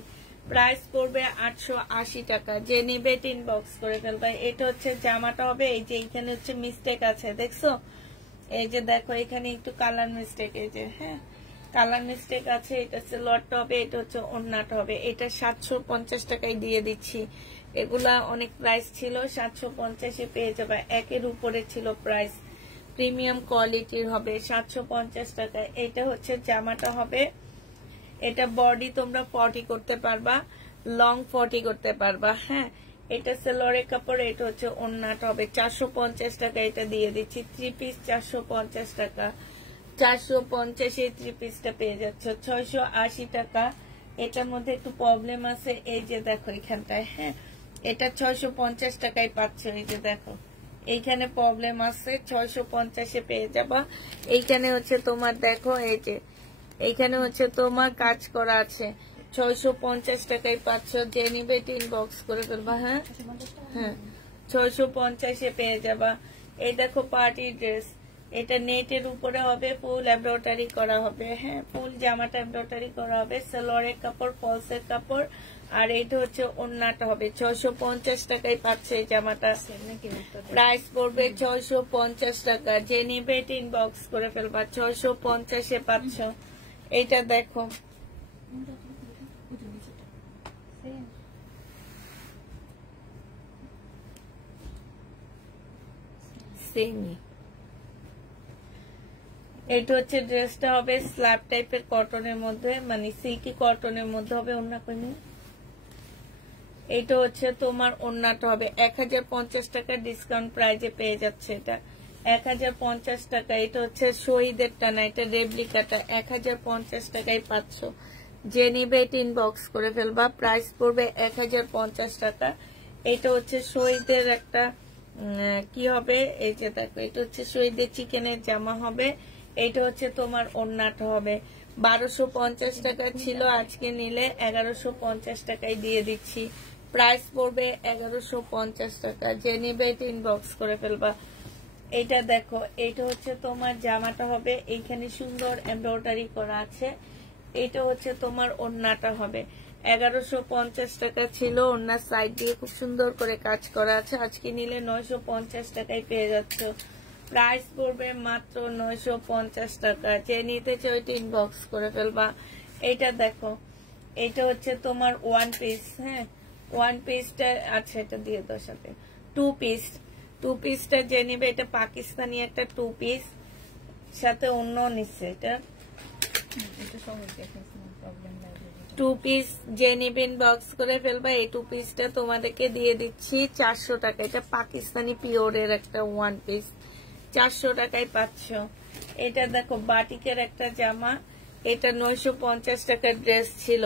প্রাইস পড়বে 880 টাকা। যে নিবে ইনবক্স করে ফেলবে। এটা হচ্ছে জামাটা হবে। এই যে এখানে হচ্ছে মিস্টেক আছে দেখছো, এই যে দেখো এখানে একটু কালার মিস্টেক, এই যে হ্যাঁ কালার মিস্টেক আছে। এটা সেলোয়ারটা হবে, এটা হচ্ছে ওড়নাটা হবে। এটা 750 টাকায় দিয়ে দিচ্ছি। এগুলা অনেক প্রাইস ছিল, 750 পেয়ে যাবে। একের উপরে ছিল প্রাইস, প্রিমিয়াম কোয়ালিটির হবে 750 টাকা। এটা হচ্ছে জামাটা হবে। এটা বডি তোমরা 40 করতে পারবা, লং 40 করতে পারবা। হ্যাঁ এটা সেলোয়ারের কাপড়, এটা হচ্ছে ওড়নাটা হবে। 450 টাকা এটা দিয়ে দিচ্ছি। 3 পিস 450 টাকা। 450 এই 3 পিসটা পেয়ে যাচ্ছ 680 টাকা। এটার মধ্যে একটু প্রবলেম আছে, এই যে দেখো এখানটায়, হ্যাঁ এটা 650 টাকায় পাচ্ছ। এই যে দেখো এইখানে প্রবলেম আছে, 650 পেয়ে যাবা। এইখানে হচ্ছে তোমার দেখো, এই যে এইখানে হচ্ছে তোমার কাজ করা আছে, 650 টাকায় পাচ্ছ। যে নিবে ইনবক্স করে ফেলবা। হ্যাঁ হ্যাঁ 650 পেয়ে যাবা। এই দেখো পার্টি ড্রেস, এটা নেটের উপরে হবে, ফুল এমব্রয়ডারি করা হবে। হ্যাঁ ফুল জামাটা এমব্রয়ডারি করা হবে। সালোয়ারের কাপড়, ফলসের কাপড় আর এইটা হচ্ছে ওড়নাটা হবে। 650 টাকায় পাচ্ছে এই জামাটা। প্রাইস পড়বে 650 টাকা। যে নিবে ইনবক্স করে ফেলবা। 650 পাচ্ছ। এইটা দেখো সেমই। এটা হচ্ছে ড্রেসটা হবে স্ল্যাব টাইপের কটনের মধ্যে, মানে সিল্কি কটনের মধ্যে হবে। ওড়না কইনি, এটা হচ্ছে তোমার ওড়নাটা হবে। 1050 টাকা ডিসকাউন্ট প্রাইজে পেয়ে যাচ্ছে। এটা 1050 টাকা। এটা হচ্ছে শহীদের টানা, এটা রেপ্লিকাটা 1050 টাকায় পাচ্ছ। যে নিবে ইনবক্স করে ফেলবা। প্রাইস পড়বে 1050 টাকা। এটা হচ্ছে শহীদের একটা কি হবে, এই যে দেখো এটা হচ্ছে শহীদের চিকেনের জামা হবে। এটা হচ্ছে তোমার ওড়নাটা হবে। 1250 টাকা ছিল, আজকে নিলে 1150 টাকায় দিয়ে দিচ্ছি। প্রাইস পড়বে 1150 টাকা। যে নিবে ইনবক্স করে ফেলবা। এটা দেখো এটা হচ্ছে তোমার জামাটা হবে, এইখানে সুন্দর এমব্রয়ডারি করা আছে। এটা হচ্ছে তোমার ওড়নাটা হবে। 1150 টাকা ছিল। ওড়নার সাইড দিয়ে খুব সুন্দর করে কাজ করা আছে। আজকে নিলে 950 টাকায় পেয়ে যাচ্ছ। প্রাইস পড়বে মাত্র 950 টাকা। যে নিতে চাও ইনবক্স করে ফেলবা। এটা দেখো এটা হচ্ছে তোমার ওয়ান পিস। হ্যাঁ ওয়ান পিসটা আচ্ছা এটা দিয়ে দাও সাথে। 2 পিস, 2 পিসটা যে নিবে, এটা পাকিস্তানি একটা 2 পিস, সাথে অন্য নিচ্ছে। এটা 2 পিস যে নিবেন বক্স করে ফেলবা। এই 2 পিসটা তোমাদেরকে দিয়ে দিচ্ছি 400 টাকা। এটা পাকিস্তানি পিওরের একটা ওয়ান পিস, 400 টাকায় পাচ্ছ। এটা দেখো বাটিকের একটা জামা, এটা 950 টাকার ড্রেস ছিল,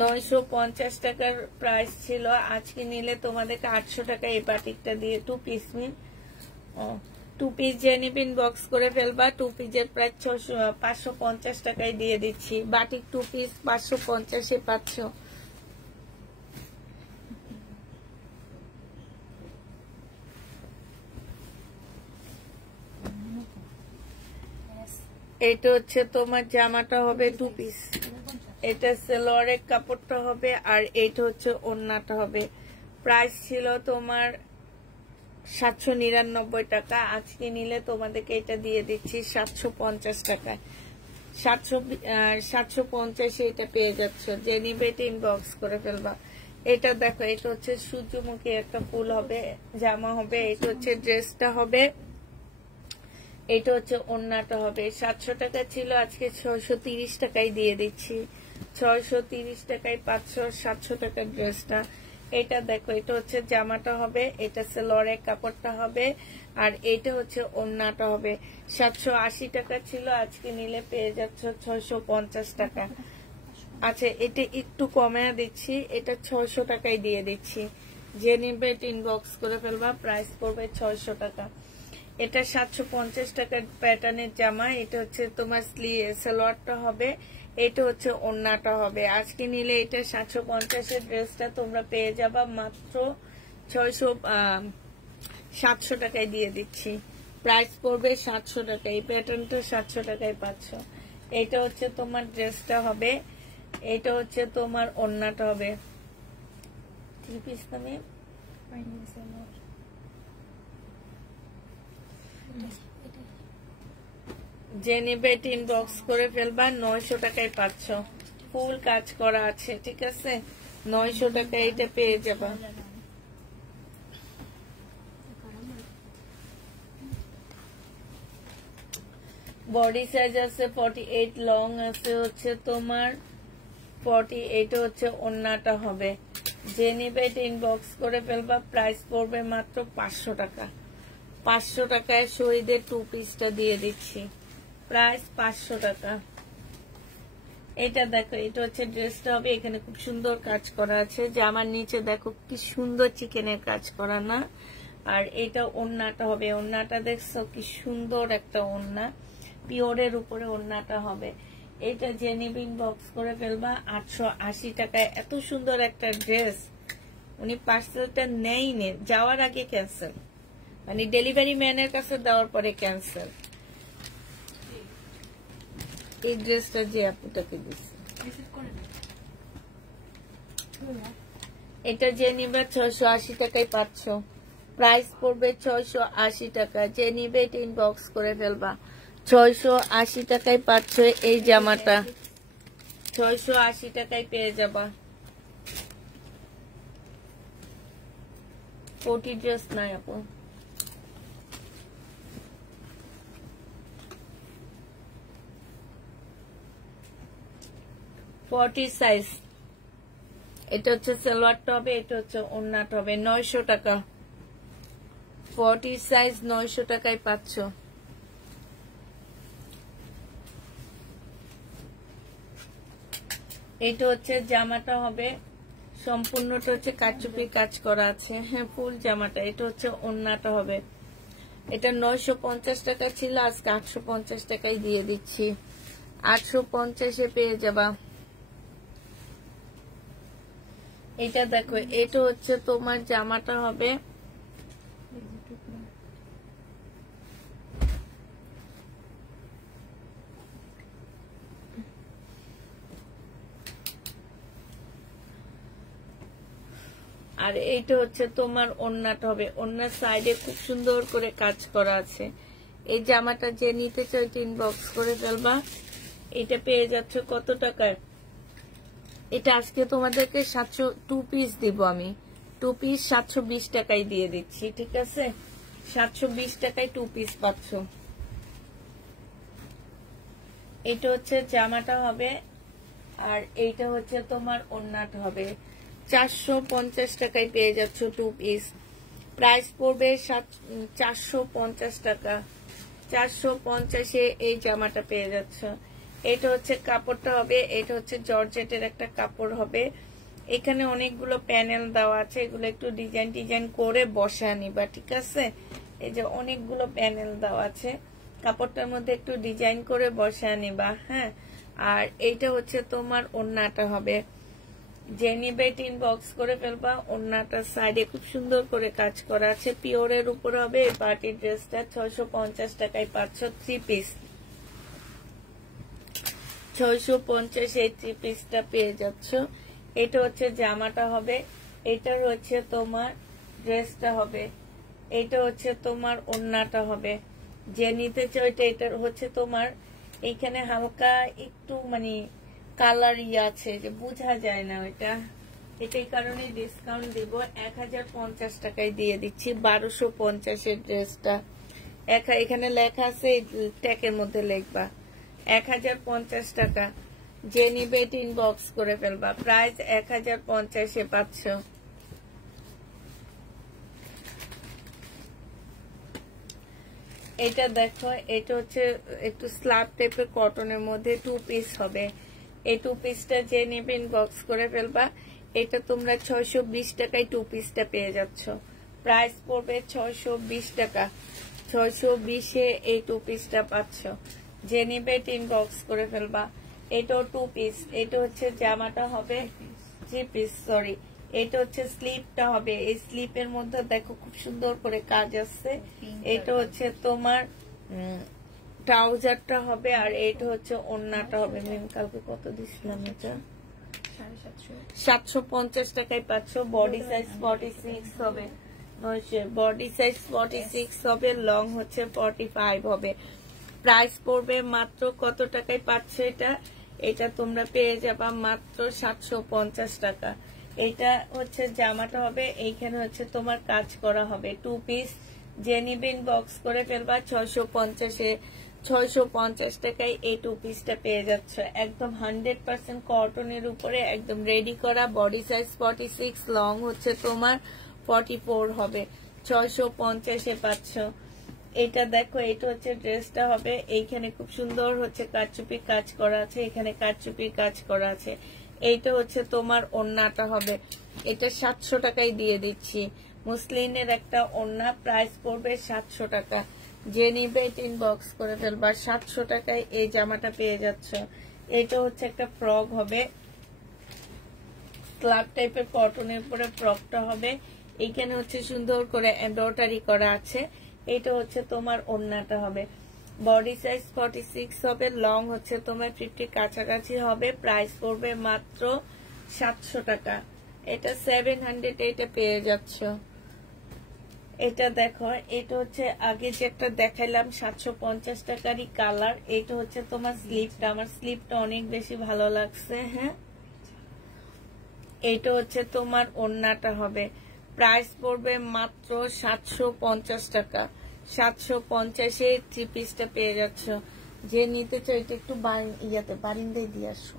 950 টাকার প্রাইস ছিল। আজকে নিলে তোমাদেরকে 800 টাকা এই বাটিকটা দিয়ে 2 পিস মিল 2 পিস যে নিবেন বক্স করে ফেলবা। 2 পিসের প্রাইস 550 টাকায় দিয়ে দিচ্ছি। বাটিক 2 পিস 550 পাচ্ছ। এটা হচ্ছে তোমার জামাটা হবে 2 পিস, এটা সেলোয়ারের কাপড়টা হবে আর এটা হচ্ছে ওড়নাটা হবে। প্রাইস ছিল তোমার 799 টাকা। আজকে নিলে তোমাদেরকে এটা দিয়ে দিচ্ছি 750 টাকায়। 750 এটা পেয়ে যাচ্ছ। যে নিবে এটা ইনবক্স করে ফেলবা। এটা দেখো এটা হচ্ছে সূর্যমুখী একটা ফুল হবে, জামা হবে। এটা হচ্ছে ড্রেসটা হবে। এটা হচ্ছে ওড়নাটা হবে 700 টাকা ছিল, আজকে 630 টাকায় দিয়ে দিচ্ছি। 630 টাকায় 500-700 টাকার ড্রেসটা। এটা দেখো, এটা হচ্ছে জামাটা হবে, এটা সেলোয়ারের কাপড়টা হবে, আর এটা হচ্ছে ওড়নাটা হবে। 780 টাকা ছিল, আজকে নিলে পেয়ে যাচ্ছ 650 টাকা। আচ্ছা, এটা একটু কমে দিচ্ছি, এটা 600 টাকায় দিয়ে দিচ্ছি। যে নিবে ইনবক্স করে ফেলবা, প্রাইস পড়বে 600 টাকা। এটা 750 টাকার প্যাটার্নের জামা, এটা হচ্ছে তোমার সালোয়ারটা হবে, এটা হচ্ছে ওড়নাটা হবে। আজকে নিলে এটা 750 ড্রেসটা তোমরা পেয়ে যাবা মাত্র 700 টাকায় দিয়ে দিচ্ছি। প্রাইস পড়বে 700 টাকা। এই প্যাটার্নটা 700 টাকায় পাচ্ছ। এটা হচ্ছে তোমার ড্রেসটা হবে, এটা হচ্ছে তোমার ওড়নাটা হবে। 3 পিস দামে যে নিবে ইনবক্স করে ফেলবা, 900 টাকায় পাচ্ছ। ফুল কাজ করা আছে, ঠিক আছে? 900 টাকায় এটা পেয়ে যাবা। বডি সাইজ আছে 48, লং আছে হচ্ছে তোমার 40, এটা হচ্ছে ওড়নাটা হবে। যে নিবে ইনবক্স করে ফেলবা, প্রাইস পড়বে মাত্র 500 টাকা। 500 টাকায় শহীদের 2 পিসটা দিয়ে দিচ্ছি, প্রাইস 500 টাকা। এটা দেখো, এটা হচ্ছে ড্রেসটা হবে, এখানে খুব সুন্দর কাজ করা আছে। জামার নিচে দেখো কি সুন্দর চিকেনের কাজ করা না? আর এটা ওড়নাটা হবে, ওড়নাটা দেখছো কি সুন্দর একটা ওড়না, পিওরের উপরে ওড়নাটা হবে। এটা জেনিবিন বক্স করে ফেলবা 880 টাকায়। এত সুন্দর একটা ড্রেস, উনি পার্সেলটা নেই, যাওয়ার আগে ক্যান্সেল, মানে ডেলিভারি ম্যানের কাছে দেওয়ার পরে ক্যান্সেল। এই ড্রেসটা যে আপুটাকে দিচ্ছে, এটা যে নিবে 680 টাকায় পাচ্ছ। প্রাইস পড়বে 680 টাকা। যে নিবে এটা ইনবক্স করে ফেলবা, 680 টাকায় পাচ্ছ এই জামাটা। 680 টাকায় পেয়ে যাবা। 40 ড্রেস নাই আপু। সাইজ, এটা হচ্ছে সালোয়ারটা হবে, এটা হচ্ছে ওড়নাটা হবে। 900 টাকা। 40 সাইজ 900 টাকায় পাচ্ছ। এটা হচ্ছে জামাটা হবে, সম্পূর্ণটা হচ্ছে কাচুপি কাজ করা আছে, হ্যাঁ ফুল জামাটা। এটা হচ্ছে ওড়নাটা হবে। এটা 950 টাকা ছিল, আজকে 850 টাকায় দিয়ে দিচ্ছি। 850-এ পেয়ে যাবা। এটা দেখো, এটা হচ্ছে তোমার জামাটা হবে, আর এইটা হচ্ছে তোমার ওড়নাটা হবে। ওড়নার সাইডে খুব সুন্দর করে কাজ করা আছে। এই জামাটা যে নিতে চাই ইনবক্স করে ফেলবা। এটা পেয়ে যাচ্ছ কত টাকায়? এটা আজকে তোমাদেরকে 2 পিস দিব আমি। 2 পিস 720 টাকায় দিয়ে দিচ্ছি, ঠিক আছে? 720 টাকায় 2 পিস পাচ্ছ। এটা হচ্ছে জামাটা হবে, আর এইটা হচ্ছে তোমার ওড়নাটা হবে। 450 টাকায় পেয়ে যাচ্ছ 2 পিস। প্রাইস পড়বে 450 টাকা। 450-এ এই জামাটা পেয়ে যাচ্ছ। এটা হচ্ছে কাপড়টা হবে, এটা হচ্ছে জর্জেটের একটা কাপড় হবে। এখানে অনেকগুলো প্যানেল দেওয়া আছে, এগুলো একটু ডিজাইন করে বসা নিবা, ঠিক আছে? এই যে অনেকগুলো প্যানেল দেওয়া আছে, কাপড়টার মধ্যে একটু ডিজাইন করে বসা নিবা, হ্যাঁ। আর এইটা হচ্ছে তোমার ওড়নাটা হবে। যে নিবে ইনবক্স করে ফেলবা। ওড়নাটার সাইডে খুব সুন্দর করে কাজ করা আছে, পিওরের উপর হবে। এই পার্টি ড্রেসটা 650 টাকায় পাচ্ছ 3 পিস। 650 এই 3 পিসটা পেয়ে যাচ্ছ। এটা হচ্ছে জামাটা হবে, এটার হচ্ছে তোমার ড্রেসটা হবে, এটা হচ্ছে তোমার ওড়নাটা হবে। যে নিতে চাও এটার হচ্ছে তোমার এইখানে হালকা একটু মানে কালার আছে যে বোঝা যায় না ওইটা, এটাই কারণে ডিসকাউন্ট দিব। 1050 টাকায় দিয়ে দিচ্ছি। 1250 এর ড্রেসটা, এখানে লেখা আছে, ট্যাগের মধ্যে লিখবা 1050 টাকা। যে নিবে ইনবক্স করে ফেলবা। প্রাইস 1050 পাচ্ছ। এটা দেখো, এটা হচ্ছে একটু স্ল্যাব টাইপের কটনের মধ্যে 2 পিস হবে। এই 2 পিসটা যে নেবে ইনবক্স করে ফেলবা। এটা তোমরা 620 টাকায় 2 পিসটা পেয়ে যাচ্ছ। প্রাইস পড়বে 620 টাকা। 620-এ এই 2 পিসটা পাচ্ছ। যে নেবে ইনবক্স করে ফেলবা। এটাও 2 পিস। এটা হচ্ছে জামাটা হবে 3 পিস, সরি। এটা হচ্ছে স্লিপটা হবে। এই স্লিপের মধ্যে দেখো খুব সুন্দর করে কাজ আছে। এটা হচ্ছে তোমার ট্রাউজারটা হবে, আর এটা হচ্ছে ওড়নাটা হবে। মিম কালকে কত দিছিলাম? এটা 750 টাকায় পাচ্ছ। বডি সাইজ 46 হবে। বডি সাইজ 46 হবে, লং হচ্ছে 45 হবে। প্রাইস পড়বে মাত্র কত টাকায় পাচ্ছ এটা? এটা তোমরা পেয়ে যাবা মাত্র 750 টাকা। এটা হচ্ছে জামাটা হবে, এইখানে হচ্ছে তোমার কাজ করা হবে 2 পিস। যে নিবে ইনবক্স করে ফেলবা। 650 টাকায় এই 2 পিসটা পেয়ে যাচ্ছ। একদম 100% কটনের উপরে একদম রেডি করা। বডি সাইজ 46, লং হচ্ছে তোমার 44 হবে। 650-এ পাচ্ছ। এটা দেখো, এটা হচ্ছে ড্রেসটা হবে। এইখানে খুব সুন্দর হচ্ছে কারচুপি কাজ করা আছে, এখানে কারচুপি কাজ করা আছে। এইটা হচ্ছে তোমার ওড়নাটা হবে। এটা 700 টাকায় দিয়ে দিচ্ছি। মুসলিনের একটা ওড়না, প্রাইস পড়বে 700 টাকা। যে নিবে ইনবক্স করে ফেলবা। 700 টাকায় এই জামাটা পেয়ে যাচ্ছ। এটা হচ্ছে একটা ফ্রক হবে, স্ল্যাব টাইপের কটনের উপরে ফ্রকটা হবে। এইখানে হচ্ছে সুন্দর করে এমব্রয়ডারি করা আছে। এটা হচ্ছে তোমার ওড়নাটা হবে। বডি সাইজ 46 হবে, লং হচ্ছে তোমার 50 কাছাকাছি হবে। প্রাইস পড়বে মাত্র 700 টাকা। এটা 700, এটা পেয়ে যাচ্ছ। এটা দেখো, এটা হচ্ছে আগে যেটা দেখাইলাম 750 টাকারই কালার। এটা হচ্ছে তোমার স্লিপটা। আমার স্লিপটা অনেক বেশি ভালো লাগছে। হ্যাঁ, এটা হচ্ছে তোমার ওড়নাটা হবে। প্রাইস পড়বে মাত্র 750 টাকা। 750-এ 3 পিসটা পেয়ে যাচ্ছ। যে নিতে চাই এটা একটু বারিন্দায় দিয়ে আসো।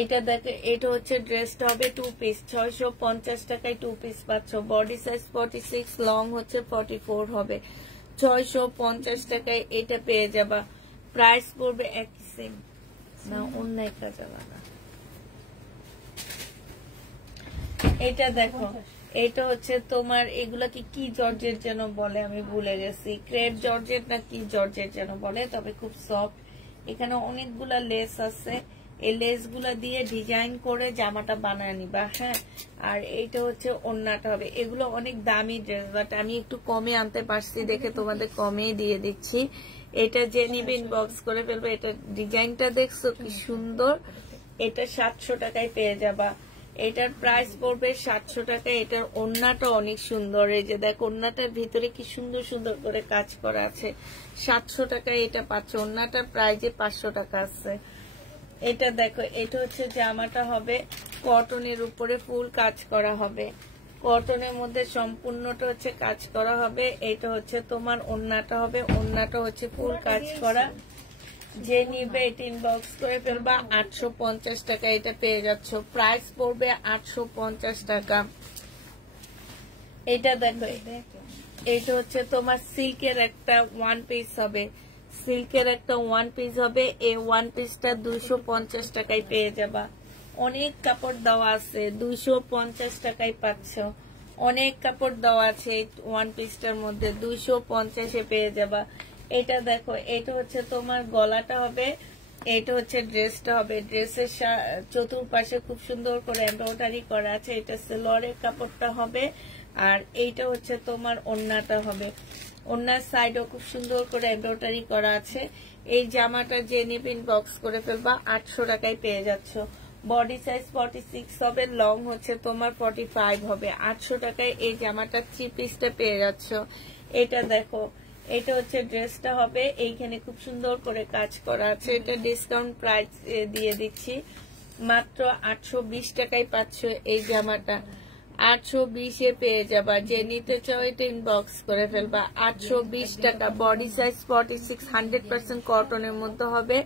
এটা দেখে, এটা হচ্ছে ড্রেসটা হবে 2 পিস। 650 টাকায় 2 পিস পাচ্ছ। বডি সাইজ 46, লং হচ্ছে 44 হবে। 650 টাকায় এটা পেয়ে যাবা। প্রাইস পড়বে একই সেম না, অন্য একটা জানা। এটা দেখো, এটা হচ্ছে তোমার, এগুলা কি জর্জেট যেন বলে, আমি ভুলে গেছি। ক্রেপ জর্জেট না কি জর্জেট যেন বলে, তবে খুব সফট। এখানে অনেকগুলা লেস আছে। এই লেস গুলা দিয়ে ডিজাইন করে জামাটা বানায় নিবা। হ্যাঁ, আর এইটা হচ্ছে ওড়নাটা হবে। এগুলো অনেক দামি ড্রেস, বাট আমি একটু কমে আনতে পারছি দেখে তোমাদের কমে দিয়ে দিচ্ছি। এটা যে নিবে ইনবক্স করে ফেলবে। এটা ডিজাইনটা দেখছো কি সুন্দর। এটা 700 টাকায় পেয়ে যাবা। এটার প্রাইস পড়বে 700 টাকা। এটার ওড়নাটা অনেক সুন্দর। এই যে দেখো, ওড়নাটার ভিতরে কি সুন্দর সুন্দর করে কাজ করা আছে। 700 টাকায় এটা পাচ্ছ। ওড়নাটার প্রাইসে 500 টাকা আছে। এটা দেখো, এটা হচ্ছে জামাটা হবে কটনের উপরে ফুল কাজ করা হবে। কটনের মধ্যে সম্পূর্ণটা হচ্ছে কাজ করা হবে। এটা হচ্ছে তোমার ওড়নাটা হবে। ওড়নাটা হচ্ছে ফুল কাজ করা। যে নিবে এটা ইনবক্স করে ফেলবা। 850 টাকা এটা পেয়ে যাচ্ছ। প্রাইস পড়বে 850 টাকা। এটা দেখো, এটা হচ্ছে তোমার সিল্কের একটা 1 পিস হবে। সিল্কের একটা 1 পিস হবে। এই 1 পিসটা 250 টাকায় পেয়ে যাবা। অনেক কাপড় দেওয়া আছে, 250 টাকায় পাচ্ছ। অনেক কাপড় দেওয়া আছে 1 পিসটার মধ্যে, 250-এ পেয়ে যাবা। এটা দেখো, এটা হচ্ছে তোমার গলাটা হবে। এটা হচ্ছে ড্রেসটা হবে। ড্রেসের চতুর্পাশে খুব সুন্দর করে এমব্রয়ডারি করা আছে। এটা সেলোয়ারের কাপড়টা হবে। আর এইটা হচ্ছে তোমার ওড়নাটা হবে। ওড়নার সাইডও খুব সুন্দর করে এমব্রয়ডারি করা আছে। এই জামাটা যে নিবে ইনবক্স করে ফেলবা। 800 টাকায় পেয়ে যাচ্ছ। বডি সাইজ 46 হবে, লং হচ্ছে তোমার 45 হবে। 800 টাকায় এই জামাটা 3 পিসটা পেয়ে যাচ্ছ। এটা দেখো, এটা হচ্ছে ড্রেসটা হবে। এইখানে খুব সুন্দর করে কাজ করা আছে। এটা ডিসকাউন্ট প্রাইস দিয়ে দিচ্ছি। মাত্র 820 টাকায় পাচ্ছ এই জামাটা। 820 পেয়ে যাবা। যে নিতে চাও এটা ইনবক্স করে ফেলবা। 820 টাকা। বডি সাইজ 46, 100% কটনের মধ্যে হবে।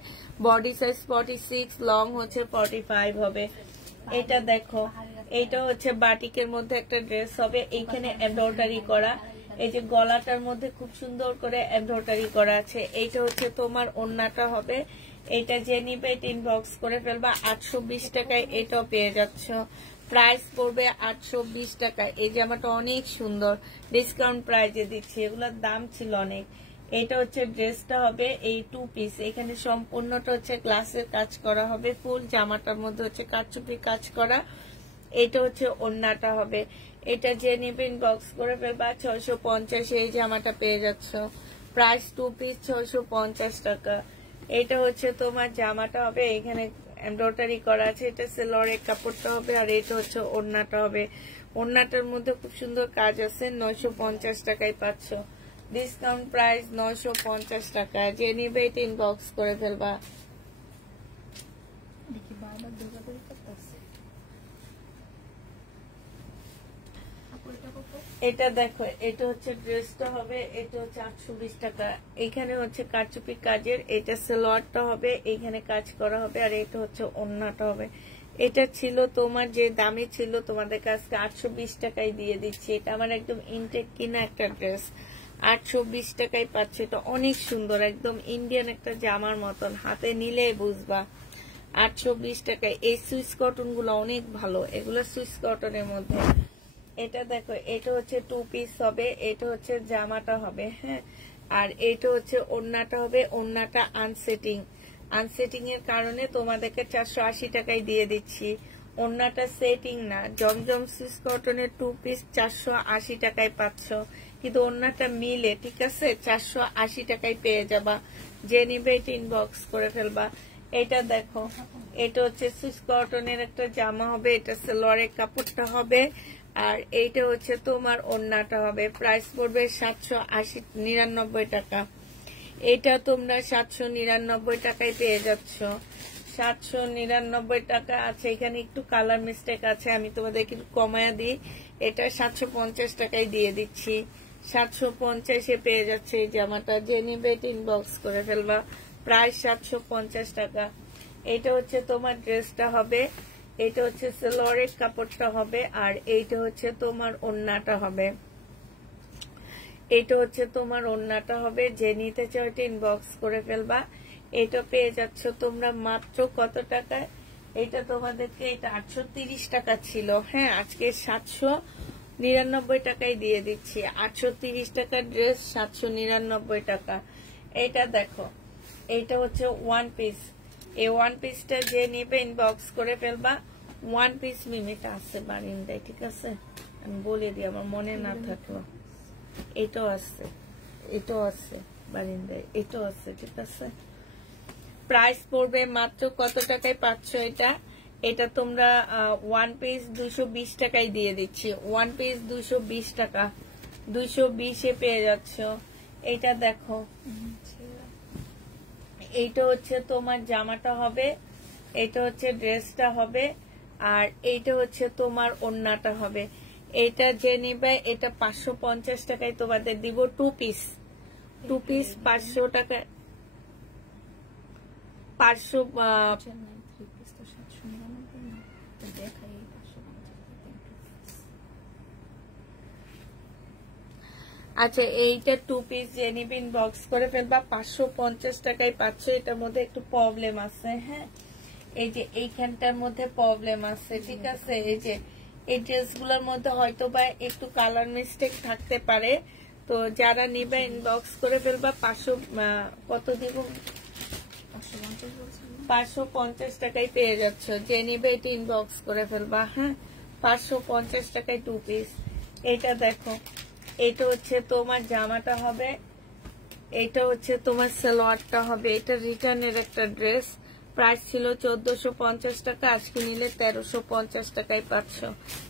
বডি সাইজ 46, লং হচ্ছে 45 হবে। এটা দেখো, এটা হচ্ছে বাটিকের মধ্যে একটা ড্রেস হবে। এইখানে এমব্রয়ডারি করা, এই যে গলাটার মধ্যে খুব সুন্দর করে এমব্রয়ডারি করা আছে। এইটা হচ্ছে তোমার ওড়নাটা হবে। এটা যে নিবে এটা ইনবক্স করে ফেলবা। 820 টাকায় এটাও পেয়ে যাচ্ছ। প্রাইস পড়বে 820 টাকা। এই জামাটা অনেক সুন্দর, ডিসকাউন্ট প্রাইজে দিচ্ছি, এগুলোর দাম ছিল অনেক। এটা হচ্ছে ড্রেসটা হবে এই 2 পিস। এখানে সম্পূর্ণটা হচ্ছে গ্লাসের কাজ করা হবে, ফুল জামাটার মধ্যে হচ্ছে কারচুপি কাজ করা। এটা হচ্ছে ওড়নাটা হবে। এটা যে নিবে ইনবক্স করে ফেলবা। 650 এই জামাটা পেয়ে যাচ্ছ। প্রাইস 2 পিস 650 টাকা। এটা হচ্ছে তোমার জামাটা হবে, এখানে এমব্রয়ডারি করা আছে। এটা সেলরের কাপড়টা হবে, আর এটা হচ্ছে ওড়নাটা হবে। ওড়নাটার মধ্যে খুব সুন্দর কাজ আছে। 950 টাকায় পাচ্ছ। ডিসকাউন্ট প্রাইস 950 টাকা। যে নিবে এটা ইনবক্স করে ফেলবা। দেখি বারবার দৌড়াদৌড়ি করতেছে। এটা দেখো, এটা হচ্ছে ড্রেসটা হবে, এটা হচ্ছে 820 টাকা। এখানে হচ্ছে কারচুপি কাজের, এটা সালোয়ারটা হবে, এখানে কাজ করা হবে, আর এটা হচ্ছে ওড়নাটা হবে। এটা ছিল তোমার যে দামি ছিল তোমাদের কাছে 820 টাকায় দিয়ে দিচ্ছি। এটা আমার একদম ইনটেক কিনা একটা ড্রেস, 820 টাকায় পাচ্ছে। এটা অনেক সুন্দর, একদম ইন্ডিয়ান একটা জামার মতন, হাতে নিলে বুঝবা। 820 টাকায়। এই সুইস কটন গুলো অনেক ভালো, এগুলো সুইস কটনের মধ্যে। এটা দেখো, এটা হচ্ছে 2 পিস হবে, এটা হচ্ছে জামাটা হবে, হ্যাঁ। আর এটা হচ্ছে ওড়নাটা হবে। ওড়নাটা আনসেটিং এর কারণে তোমাদেরকে 480 টাকায় দিয়ে দিচ্ছি। ওড়নাটা সেটিং না, জমজম সুইস কটনের 2 পিস 480 টাকায় পাচ্ছ। কিন্তু ওড়নাটা মিলে, ঠিক আছে, 480 টাকায় পেয়ে যাবা। যে নিবে এটা ইনবক্স করে ফেলবা। এটা দেখো, এটা হচ্ছে সুইস কটনের একটা জামা হবে, এটা সালোয়ারের কাপড়টা হবে, আর এইটা হচ্ছে তোমার ওড়নাটা হবে। প্রাইস পড়বে 799 টাকা। এটা তোমরা 799 টাকায় পেয়ে যাচ্ছ। 799 টাকা আছে। এখানে একটু কালার মিস্টেক আছে, আমি তোমাদেরকে একটু কমায়া দিই। এটা 750 টাকায় দিয়ে দিচ্ছি। 750 পেয়ে যাচ্ছে এই জামাটা। যে নিবে এটা ইনবক্স করে ফেলবা। প্রাইস 750 টাকা। এটা হচ্ছে তোমার ড্রেসটা হবে, এটা হচ্ছে সালোয়ারের কাপড়টা হবে, আর এইটা হচ্ছে তোমার ওড়নাটা হবে। এটা হচ্ছে তোমার ওড়নাটা হবে। যে নিতে চাও এটা ইনবক্স করে ফেলবা। এটা পেয়ে যাচ্ছ তোমরা মাত্র কত টাকায়? এটা তোমাদেরকে, এটা 830 টাকা ছিল, হ্যাঁ, আজকে 799 টাকায় দিয়ে দিচ্ছি। 830 টাকার ড্রেস 799 টাকা। এটা দেখো, এটা হচ্ছে 1 পিস। এই 1 পিসটা যে নিবে ইনবক্স করে ফেলবা। 1 পিস মিমিটা আছে বারিন্দায়, ঠিক আছে, আমি বলে দিই, আমার মনে না থাকলো। এটাও আছে, এটাও আছে বারিন্দায়, এটাও আছে, ঠিক আছে। প্রাইস পড়বে মাত্র কত টাকায় পাচ্ছ এটা? এটা তোমরা 1 পিস 220 টাকায় দিয়ে দিচ্ছি। 1 পিস 220 টাকা, 220 পেয়ে যাচ্ছ। এটা দেখো, এইটা হচ্ছে তোমার জামাটা হবে, এটা হচ্ছে ড্রেসটা হবে, আর এইটা হচ্ছে তোমার ওড়নাটা হবে। এটা যে নিবে এটা 550 টাকায় তোমাদের দিব। 2 পিস 500 টাকা, 500। আচ্ছা, এইটা 2 পিস যে নিবে ইনবক্স করে ফেলবা। 550 টাকায় পাচ্ছ। এটার মধ্যে একটু প্রবলেম আছে, হ্যাঁ, এই যে এইখানটার মধ্যে প্রবলেম আছে, ঠিক আছে। এই যে এই ড্রেসগুলোর মধ্যে হয়তো বা একটু কালার মিস্টেক থাকতে পারে, তো যারা নিবে ইনবক্স করে ফেলবা। 500 কত দিব? 550 টাকায় পেয়ে যাচ্ছ। যে নিবে এটা ইনবক্স করে ফেলবা, হ্যাঁ, 550 টাকায় 2 পিস। এটা দেখো, এটা হচ্ছে তোমার জামাটা হবে, এটা হচ্ছে তোমার সালোয়ারটা হবে। এটা রিটার্নের একটা ড্রেস, প্রাইস ছিল 1450 টাকা, আজকে নিলে 1350 টাকায় পাচ্ছ।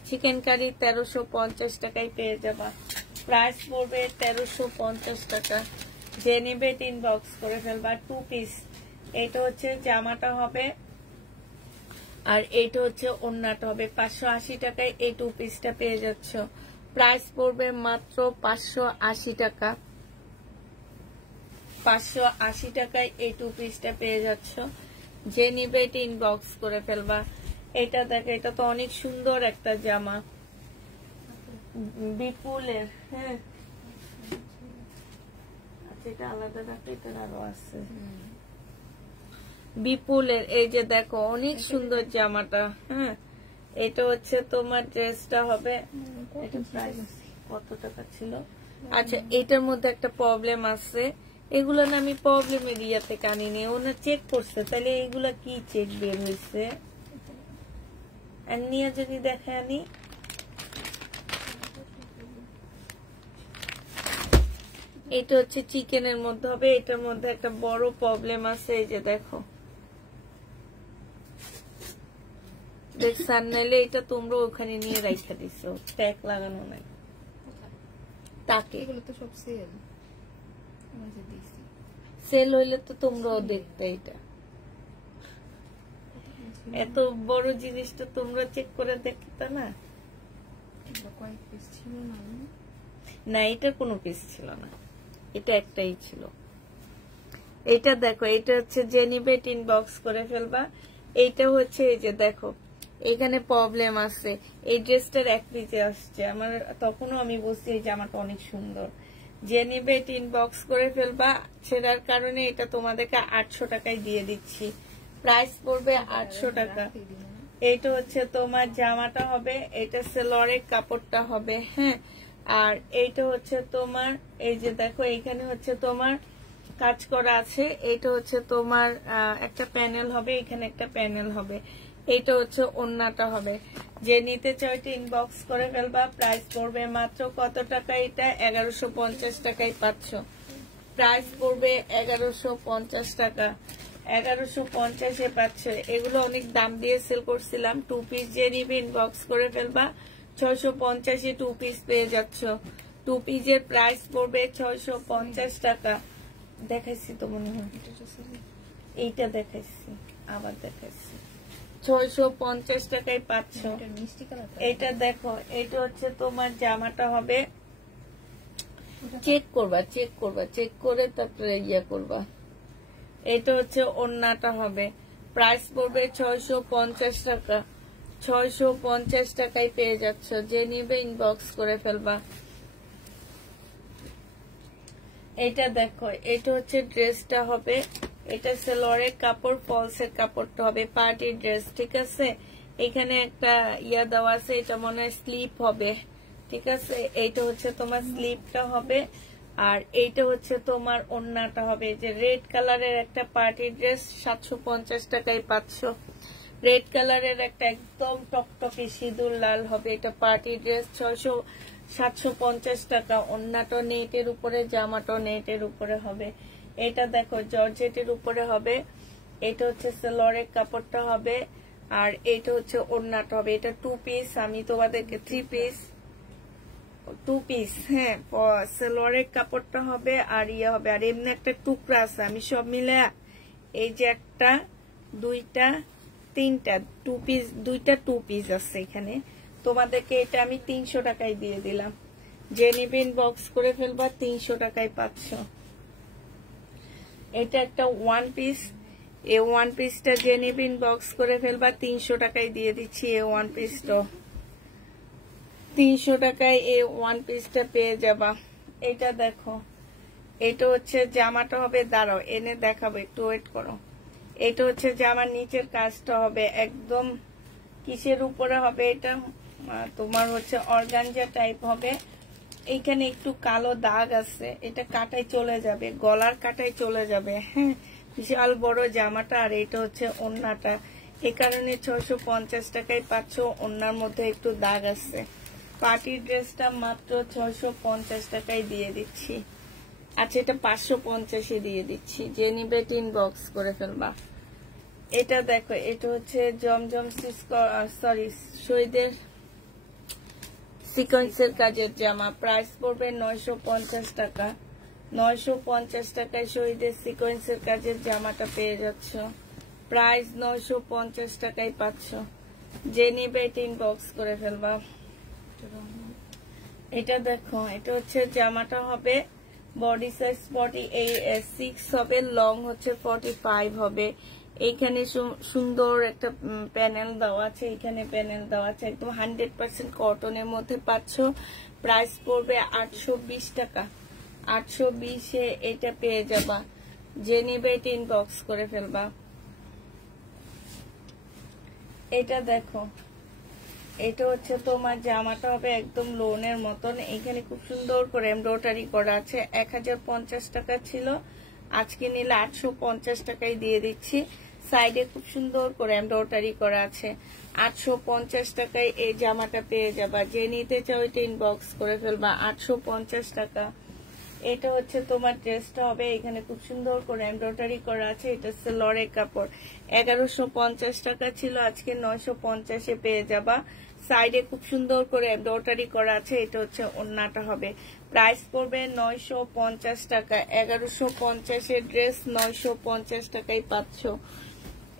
চিকেন কারি 1350 টাকায় পেয়ে যাবা। প্রাইস পড়বে 1350 টাকা। যে নিবে ইনবক্স করে ফেলবা। 2 পিস। এটা হচ্ছে জামাটা হবে, আর এইটা হচ্ছে ওড়নাটা হবে 580 টাকায় এই টু পিসটা পেয়ে যাচ্ছ। প্রাইস পড়বে মাত্র 580 টাকা। 580 টাকায় এই টু পিসটা পেয়ে যাচ্ছ। যে নিবে এটা ইনবক্স করে ফেলবা। এটা দেখো, এটা তো অনেক সুন্দর একটা জামা, বিপুলের। হ্যাঁ, আচ্ছা, এটা আলাদা রাখতে, এটা আরো আছে বিপুলের। এই যে দেখো, অনেক সুন্দর জামাটা। হ্যাঁ, এটা হচ্ছে তোমার ড্রেসটা হবে। এটা প্রাইস কত টাকা ছিল? আচ্ছা, এটার মধ্যে একটা প্রবলেম আছে। এগুলো না আমি প্রবলেমের ইয়া থেকে আনিনি, ওনা চেক করছে। তাহলে এগুলা কি চেক বের হয়েছে নিয়ে যদি দেখে আনি। এটা হচ্ছে চিকেনের মধ্যে হবে। এটার মধ্যে একটা বড় প্রবলেম আছে। এই যে দেখো, দেখছেন? নাইলে এটা তোমরা ওখানে নিয়ে রাখা দিছো, ট্যাগ লাগানো নাই তাকে। এগুলো তো সব সেল সেল হইলে তো তোমরাও দেখতে। এটা এত বড় জিনিসটা তোমরা চেক করে দেখতে না। কয়েক পিস ছিল না? না, এটা কোনো পিস ছিল না, এটা একটাই ছিল। এটা দেখো, এটা হচ্ছে জেনিবেট ইনবক্স করে ফেলবা। এইটা হচ্ছে, এই যে দেখো, এখানে প্রবলেম আছে। এই ড্রেসটার এক পিসে আসছে আমার, তখনও আমি বলছি এই জামাটা অনেক সুন্দর। জেনিবেট ইনবক্স করে ফেলবা। ছেড়ার কারণে এটা তোমাদেরকে 800 টাকায় দিয়ে দিচ্ছি। প্রাইস পড়বে 800 টাকা। এইটা হচ্ছে তোমার জামাটা হবে, এটা সেলরের কাপড়টা হবে। হ্যাঁ, আর এইটা হচ্ছে তোমার, এই যে দেখো, এইখানে হচ্ছে তোমার কাজ করা আছে। এইটা হচ্ছে তোমার একটা প্যানেল হবে, এখানে একটা প্যানেল হবে। এইটা হচ্ছে ওড়নাটা হবে। যে নিতে চাইতে ইনবক্স করে ফেলবা। প্রাইস পড়বে মাত্র কত টাকা? এটা 1150 টাকায় পাচ্ছ। প্রাইস পড়বে 1150 টাকা। 1150-এ পাচ্ছ। এগুলো অনেক দাম দিয়ে সেল করছিলাম। টু পিস যে নিবে ইনবক্স করে ফেলবা। 650-এ টু পিস পেয়ে যাচ্ছ। টু পিসের প্রাইস পড়বে 650 টাকা। দেখাইছি তো মনে হয়, এইটা দেখাইছি, আবার দেখাইছি। 650 টাকায় পাচ্ছ। এটা দেখো, এটা হচ্ছে তোমার জামাটা হবে। চেক করবা, চেক করবা, চেক করে তারপরে ইয়ে করবা। এটা হচ্ছে ওড়নাটা হবে। প্রাইস পড়বে 650 টাকা। 650 টাকায় পেয়ে যাচ্ছ। যে নিবে ইনবক্স করে ফেলবা। এটা দেখো, এটা হচ্ছে ড্রেসটা হবে। এটা সেলরের কাপড়, ফলসের কাপড়টা হবে, পার্টি ড্রেস। ঠিক আছে, এখানে একটা ইয়া দেওয়া আছে, এটা মনে হয় স্লিপ হবে। ঠিক আছে, এইটা হচ্ছে তোমার স্লিপটা হবে। আর এইটা হচ্ছে তোমার ওড়নাটা হবে। যে রেড কালারের একটা পার্টি ড্রেস 750 টাকায় পাচ্ছ। রেড কালারের একটা একদম টকটকে সিঁদুর লাল হবে, এটা পার্টি ড্রেস 750 টাকা। ওড়নাটা নেটের উপরে, জামাটা নেটের উপরে হবে। এটা দেখো, জর্জেটের উপরে হবে। এটা হচ্ছে সেলরের কাপড়টা হবে। আর এটা হচ্ছে ওড়নাটা হবে। এটা টু পিস, আমি তোমাদেরকে থ্রি পিস, টু পিস। হ্যাঁ, সেলরের কাপড়টা হবে আর ইয়ে হবে। আর এমনি একটা টুকরা আছে, আমি সব মিলে এই যে একটা, দুইটা, তিনটা টু পিস, দুইটা টু পিস আছে এখানে। তোমাদেরকে এটা আমি 300 টাকায় দিয়ে দিলাম। যে নিবে ইনবক্স করে ফেলবা। 300 টাকায় পাচ্ছ। এটা একটা ওয়ান পিস। এই ওয়ান পিসটা যে নিবে ইনবক্স করে ফেলবা। 300 টাকায় দিয়ে দিচ্ছি এই ওয়ান পিসটা। 300 টাকায় এই ওয়ান পিসটা পেয়ে যাবা। এটা দেখো, এটা হচ্ছে জামাটা হবে। দাঁড়াও, এনে দেখাবো, একটু ওয়েট করো। এটা হচ্ছে জামার নিচের কাজটা হবে একদম কিসের উপরে হবে? এটা তোমার হচ্ছে অর্গানজা টাইপ হবে। এইখানে একটু কালো দাগ আছে, এটা কাটাই চলে যাবে, গলার কাটাই চলে যাবে। হ্যাঁ, বিশাল বড় জামাটা। আর এটা হচ্ছে ওড়নাটা। এই কারণে 650 টাকায় পাচ্ছ। ওড়নার মধ্যে একটু দাগ আছে। পার্টি ড্রেসটা মাত্র 650 টাকায় দিয়ে দিচ্ছি। আচ্ছা, এটা 550-এ দিয়ে দিচ্ছি। যে নিবে ইনবক্স করে ফেলবা। এটা দেখো, এটা হচ্ছে জমজম সরি শহীদের সিকোয়েন্সের কাজের জামা। প্রাইস পড়বে 950 টাকা। 950 টাকায় শহীদের সিকোয়েন্সের কাজের জামাটা পেয়ে যাচ্ছ। প্রাইস 950 টাকায় পাচ্ছ। যে নিবে এটা ইনবক্স করে ফেলবা। এটা দেখো, এটা হচ্ছে জামাটা হবে বডি সাইজ 46 হবে, লং হচ্ছে 45 হবে। এইখানে সুন্দর একটা প্যানেল দেওয়া আছে, এখানে প্যানেল দেওয়া আছে, একদম 100% কটনের মধ্যে পাচ্ছ। প্রাইস পড়বে 820 টাকা। 820-এ এটা পেয়ে যাবা। যে নিবে এটা ইনবক্স করে ফেলবা। এটা দেখো, এটা হচ্ছে তোমার জামাটা হবে একদম লোনের মতন। এখানে খুব সুন্দর করে এমব্রয়ডারি করা আছে। 1050 টাকা ছিল, আজকে নিলে 850 টাকায় দিয়ে দিচ্ছি। সাইডে খুব সুন্দর করে এমব্রয়ডারি করা আছে। 850 টাকায় এই জামাটা পেয়ে যাবা। যে নিতে চাও এটা ইনবক্স করে ফেলবা। 850 টাকা। এটা হচ্ছে তোমার ড্রেসটা হবে, এখানে খুব সুন্দর করে এমব্রয়ডারি করা আছে। এটা হচ্ছে লরের কাপড়। 1150 টাকা ছিল, আজকে 950-এ পেয়ে যাবা। সাইডে খুব সুন্দর করে এমব্রয়ডারি করা আছে। এটা হচ্ছে ওড়নাটা হবে। প্রাইস পড়বে 950 টাকা। 1150-এর ড্রেস 950 টাকায় পাচ্ছ।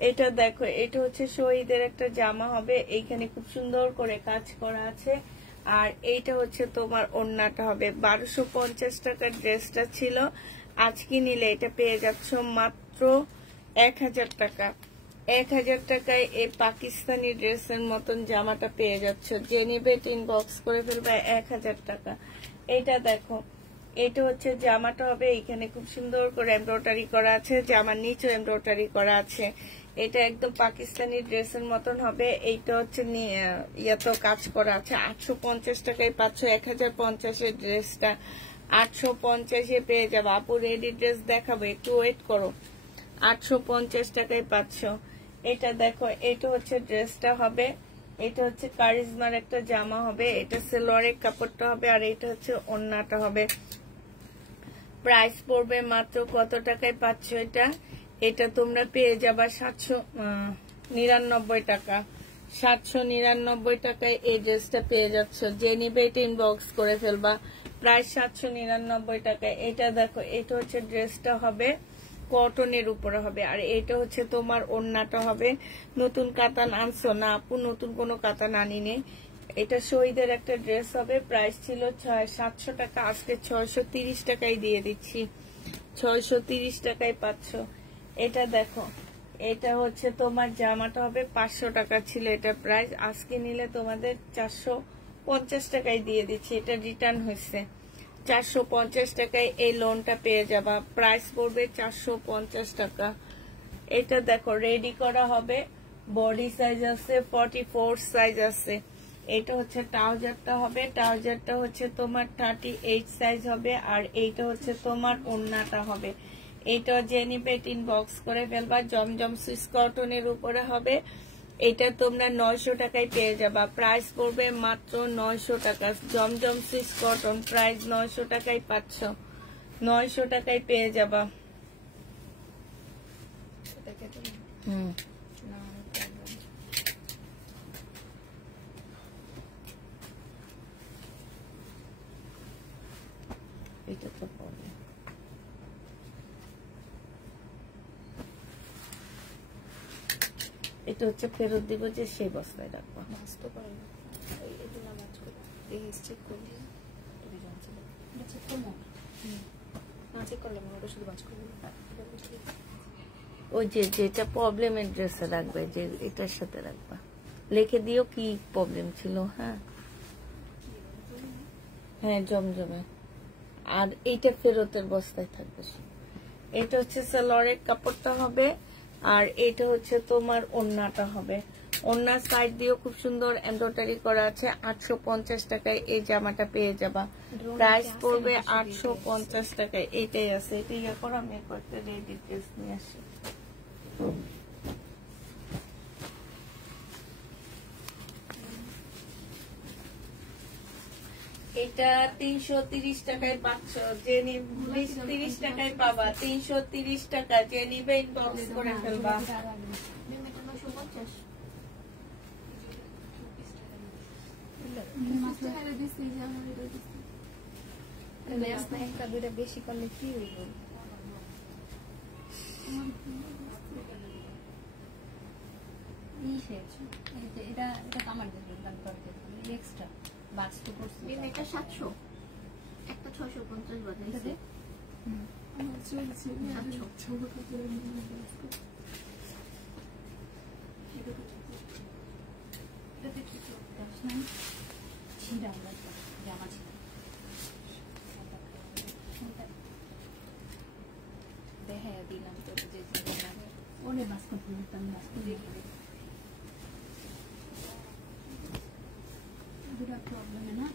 এটা দেখো, এটা হচ্ছে শহীদের একটা জামা হবে, এইখানে খুব সুন্দর করে কাজ করা আছে। আর এইটা হচ্ছে তোমার ওড়নাটা হবে। 1250 টাকার ড্রেসটা ছিল, আজকে নিলে এটা পেয়ে যাচ্ছ মাত্র 1000 টাকা। 1000 টাকায় এই পাকিস্তানি ড্রেসের মতন জামাটা পেয়ে যাচ্ছ। যে নিবে ইনবক্স করে ফেলবে। 1000 টাকা। এটা দেখো, এটা হচ্ছে জামাটা হবে, এখানে খুব সুন্দর করে এমব্রয়ডারি করা আছে, জামার নিচে এমব্রয়ডারি করা আছে। এটা একদম পাকিস্তানি ড্রেসের মতন হবে। এইটা হচ্ছে ইয়াতেও কাজ করা আছে। 850 টাকায় পাচ্ছ। 1050-এর ড্রেসটা 850-এ পেয়ে যাবো। আপু রেডি ড্রেস দেখাবো, একটু ওয়েট করো। 850 টাকায় পাচ্ছ। এটা দেখো, এটা হচ্ছে ড্রেসটা হবে, এটা হচ্ছে কারিজমার একটা জামা হবে, এটা সেলোয়ারের কাপড়টা হবে, আর এটা হচ্ছে ওড়নাটা হবে। প্রাইস পড়বে মাত্র কত টাকায় পাচ্ছ এটা? এটা তোমরা পেয়ে যাবা 799 টাকা। 799 টাকায় এই ড্রেসটা পেয়ে যাচ্ছ। যে নিবে এটা ইনবক্স করে ফেলবা। প্রাইস 799 টাকায়। এটা দেখো, এটা হচ্ছে ড্রেসটা হবে, কটনের উপরে হবে। আর এটা হচ্ছে তোমার ওড়নাটা হবে। নতুন কাতান আনছো না আপু? নতুন কোনো কাতান আনিনি। এটা শহীদের একটা ড্রেস হবে, প্রাইস ছিল 700 টাকা, আজকে 630 টাকায় দিয়ে দিচ্ছি। 630 টাকায় পাচ্ছ। এটা দেখো, এটা হচ্ছে তোমার জামাটা হবে, 500 টাকা ছিল এটা প্রাইস, আজকে নিলে তোমাদের 450 টাকায় দিয়ে দিচ্ছি। এটা রিটার্ন হয়েছে। 450 টাকায় এই লোনটা পেয়ে যাবা। প্রাইস পড়বে 450 টাকা। এটা দেখো, রেডি করা হবে, বডি সাইজ আছে 44 সাইজ আছে। এটা হচ্ছে ট্রাউজারটা হবে, ট্রাউজারটা হচ্ছে তোমার 38 সাইজ হবে। আর এইটা হচ্ছে তোমার ওড়নাটা হবে। এটা যে নিবে ইনবক্স করে ফেলবা। জমজম সুইস কটনের উপরে হবে। এটা তোমরা 900 টাকায় পেয়ে যাবা। প্রাইস পড়বে মাত্র 900 টাকা। জমজম সুইস কটন, প্রাইস 900 টাকায় পাচ্ছ। 900 টাকায় পেয়ে যাবা। এটা তো পড়বে। এটা হচ্ছে ফেরত দিব, যে সেই বস্তায় রাখবো। ওই যে যেটা প্রবলেমের ড্রেসে রাখবে, যে এটার সাথে রাখবা। লিখে দিও কি প্রবলেম ছিল। হ্যাঁ হ্যাঁ, জমজমে। আর এইটা ফেরতের বস্তায় থাকবে। এটা হচ্ছে সালোয়ারের কাপড়টা হবে, আর এটা হচ্ছে তোমার ওড়নাটা হবে। ওড়নার সাইড দিয়েও খুব সুন্দর এমব্রয়ডারি করা আছে। 850 টাকায় এই জামাটা পেয়ে যাবা। প্রাইস পড়বে 850 টাকায়। এইটাই আছে, এটা ইয়ে করো, আমি কয়েকটা রেডি ড্রেস নিয়ে আসি। এটা 330 টাকায় পাচ্ছ। যে 30 টাকায় পাবা। 330 টাকা। যে নিবে ইনবক্স করে ফেলবা। বেশি করলে কি হইব? খেয়েছো এটা এটা তো আমার জন্য দাম করে এক্সট্রা বাস তো করছি এটা 700 একটা 650 বাজাইছে আমার চলছে ছিঁড়া জামা ছিঁড়া দেখা দিলাম তো যে ওরে বাস্কট দিতাম বাস্কট দেখি দুটা প্রবলেম है ना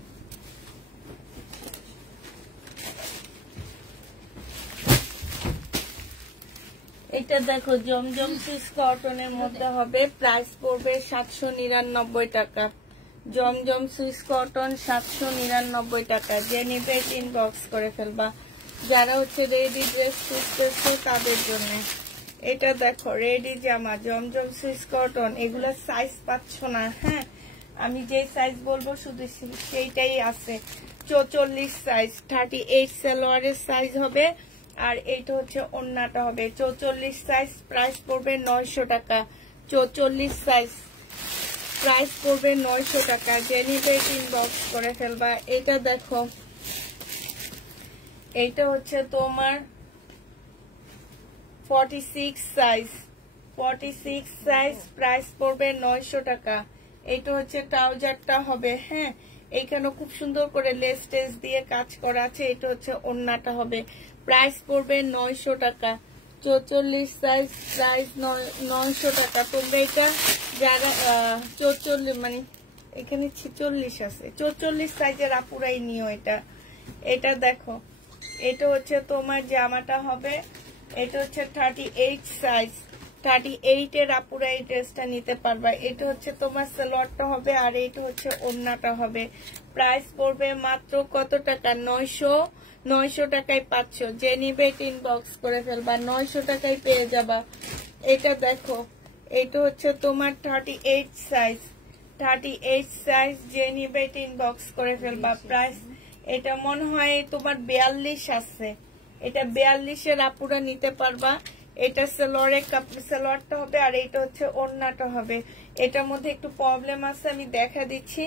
এটা দেখো জমজম সুইস কটনের মধ্যে হবে, প্রাইস পড়বে 799 টাকা। জমজম সুইস কটন 799 টাকা। যে নিবে ইনবক্স করে ফেলবা। যারা হচ্ছে রেডি ড্রেস খুঁজতেছে তাদের জন্য এটা দেখো রেডি জামা জমজম সুইস কটন। এগুলা সাইজ পাচ্ছ না, হ্যাঁ আমি যে সাইজ বলবো শুধু সেইটাই আছে। 44 সাইজ 38 সালোয়ারের সাইজ হবে, আর এইটা হচ্ছে ওন্নাটা হবে 44 সাইজ। প্রাইস পড়বে 900 টাকা। 44 সাইজ প্রাইস পড়বে 900 টাকা। যে নিবে ইনবক্স করে ফেলবা। এটা দেখো এইটা হচ্ছে তোমার 46 সাইজ 46 সাইজ প্রাইস পড়বে 900 টাকা। এইটা হচ্ছে ট্রাউজারটা হবে, হ্যাঁ এইখানে খুব সুন্দর করে লেস টেস দিয়ে কাজ করা আছে। এটা হচ্ছে ওন্নাটা হবে, প্রাইস পড়বে 900 টাকা। 44 সাইজ প্রাইস 900 টাকা। তোমরা এটা যারা 44 মানে এখানে 46 আছে, 44 সাইজের আপুরাই নিও এটা। এটা দেখো এটা হচ্ছে তোমার জামাটা হবে, এটা হচ্ছে 38 সাইজ 38 এর আপুরা এই ড্রেসটা নিতে পারবা। এটা হচ্ছে তোমার সালোয়ারটা হবে, আর এটা হচ্ছে ওন্নাটা হবে। প্রাইস পড়বে মাত্র কত টাকা? 900 টাকায় পাচ্ছ। যে নিবে ইনবক্স করে ফেলবা, 900 টাকায় পেয়ে যাবা। এটা দেখো এটা হচ্ছে তোমার 38 সাইজ 38 সাইজ। যে নিবে ইনবক্স করে ফেলবা। প্রাইস এটা মনে হয় তোমার 42 আছে, এটা 42 এর আপুরা নিতে পারবা। এটা সালোয়ারটা হবে, আর এটা হচ্ছে ওন্নাটা হবে। এটার মধ্যে একটু প্রবলেম আছে, আমি দেখা দিচ্ছি।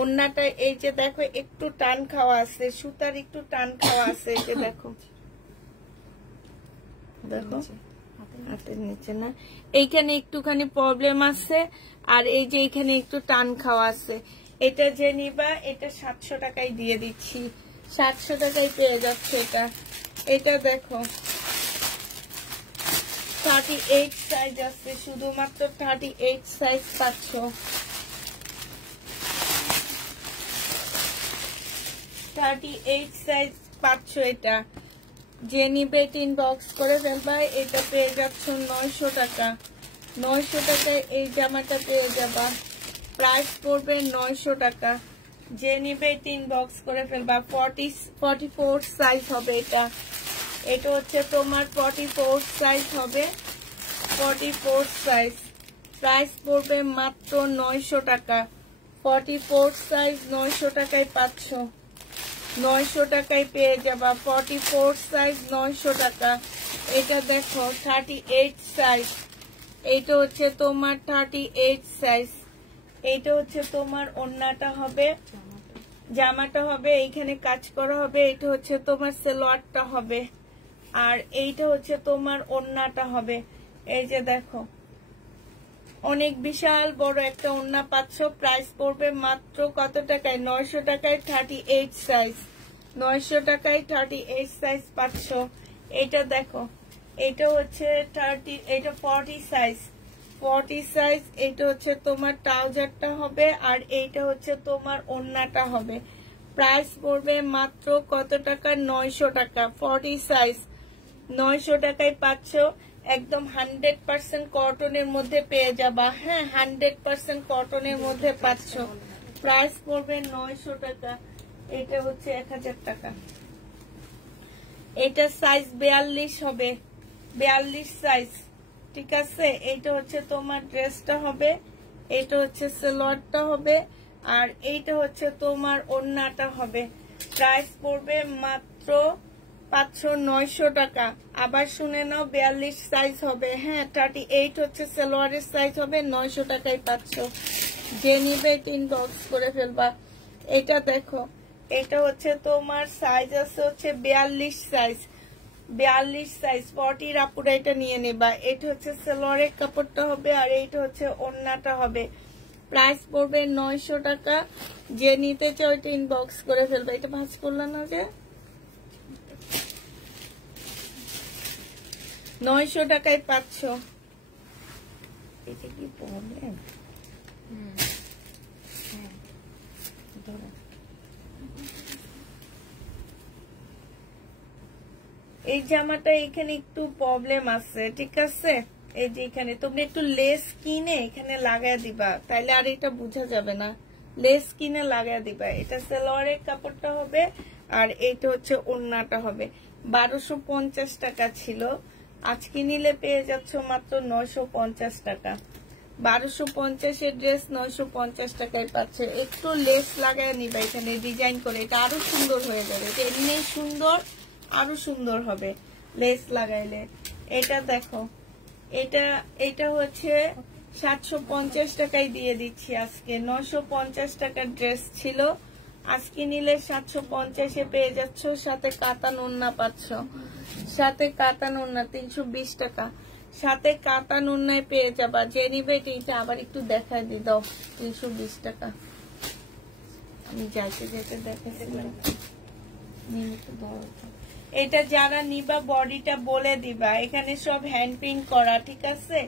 ওন্নাটা এই যে দেখো একটু টান খাওয়া আছে, সুতার একটু টান খাওয়া আছে। এই যে দেখো দেখো হাতের নিচে না, এইখানে একটুখানি প্রবলেম আছে, আর এই যে এইখানে একটু টান খাওয়া আছে। এটা যে নিবা এটা 700 টাকায় দিয়ে দিচ্ছি, 700 টাকায় পেয়ে যাচ্ছে এটা। এটা দেখো 38 সাইজ আছে, শুধুমাত্র 38 সাইজ পাচ্ছ। 38 সাইজ পাচ্ছ এটা। যে নিবে ইনবক্স করে ফেলবা। এটা পেয়ে যাচ্ছ 900 টাকা। 900 টাকায় এই জামাটা পেয়ে যাবা। প্রাইস পড়বে 900 টাকা। যে নিবে ইনবক্স করে ফেলবা। 44 সাইজ হবে এটা। এটা হচ্ছে তোমার 44 সাইজ হবে, 44 সাইজ। প্রাইস পড়বে মাত্র 900 টাকা। 44 সাইজ 900 টাকায় পাচ্ছ। 900 টাকায় পেয়ে যাবা। 44 সাইজ 900 টাকা। এটা দেখো 38 সাইজ। এইটা হচ্ছে তোমার 38 সাইজ। এইটা হচ্ছে তোমার ওন্নাটা হবে, জামাটা হবে, এইখানে কাজ করা হবে। এটা হচ্ছে তোমার সালোয়ারটা হবে, আর এইটা হচ্ছে তোমার ওন্নাটা হবে। এই যে দেখো অনেক বিশাল বড় একটা ওন্না পাচ্ছ। প্রাইস পড়বে মাত্র কত টাকায়? 900 টাকায় 38 সাইজ। 900 টাকায় 38 সাইজ পাচ্ছ। এটা দেখো এটা হচ্ছে 40 সাইজ 40 সাইজ। এটা হচ্ছে তোমার ট্রাউজারটা হবে, আর এইটা হচ্ছে তোমার ওন্নাটা হবে। প্রাইস পড়বে মাত্র কত টাকা? 900 টাকা। 40 সাইজ 900 টাকায় পাচ্ছ। একদম 100% কটনের মধ্যে পেয়ে যাবা, হ্যাঁ 100% কটনের মধ্যে পাচ্ছ। প্রাইস পড়বে 900 টাকা। এটা হচ্ছে 1000 টাকা। এটা সাইজ 42 হবে, 42 সাইজ, ঠিক আছে। এইটা হচ্ছে তোমার ড্রেসটা হবে, এটা হচ্ছে সালোয়ারটা হবে, আর এইটা হচ্ছে তোমার ওন্নাটা হবে। প্রাইস পড়বে মাত্র পাচ্ছ 900 টাকা। আবার শুনে নাও, 42 সাইজ হবে। হ্যাঁ, 38 হচ্ছে সালোয়ারের সাইজ হবে, 900 টাকায় পাচ্ছ। যে নিবে ইনবক্স করে ফেলবা। এটা দেখো, এটা হচ্ছে তোমার সাইজ আছে হচ্ছে 42 সাইজ, 42 সাইজ 40 আপুরা এটা নিয়ে নেবা। এটা হচ্ছে সালোয়ারের কাপড়টা হবে, আর এইটা হচ্ছে ওড়নাটা হবে। প্রাইস পড়বে 900 টাকা। যে নিতে চাও এটা ইনবক্স করে ফেলবে। এটা ভাঁজ করলাম না যে, 900 টাকায় পাচ্ছ। এটা কি প্রবলেম? এই জামাটা এখানে একটু প্রবলেম আছে, ঠিক আছে? এই যে এখানে তুমি একটু লেস কিনে এখানে লাগাই দিবা, তাইলে আর এটা বোঝা যাবে না। লেস কিনে লাগাই দিবা। এটা সালোয়ারের কাপড়টা হবে, আর এইটা হচ্ছে ওড়নাটা হবে। 1250 টাকা ছিল, আজকে নিলে পেয়ে যাচ্ছ মাত্র 950 টাকা। 1250 এর ড্রেস 950 টাকায় পাচ্ছে। একটু লেস লাগাই নিবা এখানে ডিজাইন করে, এটা আরো সুন্দর হয়ে যাবে। এটা এমনি সুন্দর, আরো সুন্দর হবে লেস লাগাইলে। এটা দেখো, এটা হচ্ছে 750 টাকায় দিয়ে দিচ্ছি আজকে। 950 টাকার ড্রেস ছিল, আজকে নিলে 750 এ পেয়ে যাচ্ছ। সাথে কাতান ওড়না পাচ্ছ, সাথে কাতান ওড়না 320 টাকা। সাথে কাতান ওড়নায় পেয়ে যাবা। যে নিবে এটা আবার একটু দেখায় দি দাও, 320 টাকা। আমি যাইতে যেতে দেখাচ্ছিলাম। এটা যারা নিবা বডিটা বলে দিবা, এখানে সব হ্যান্ড প্রিন্ট করা, ঠিক আছে?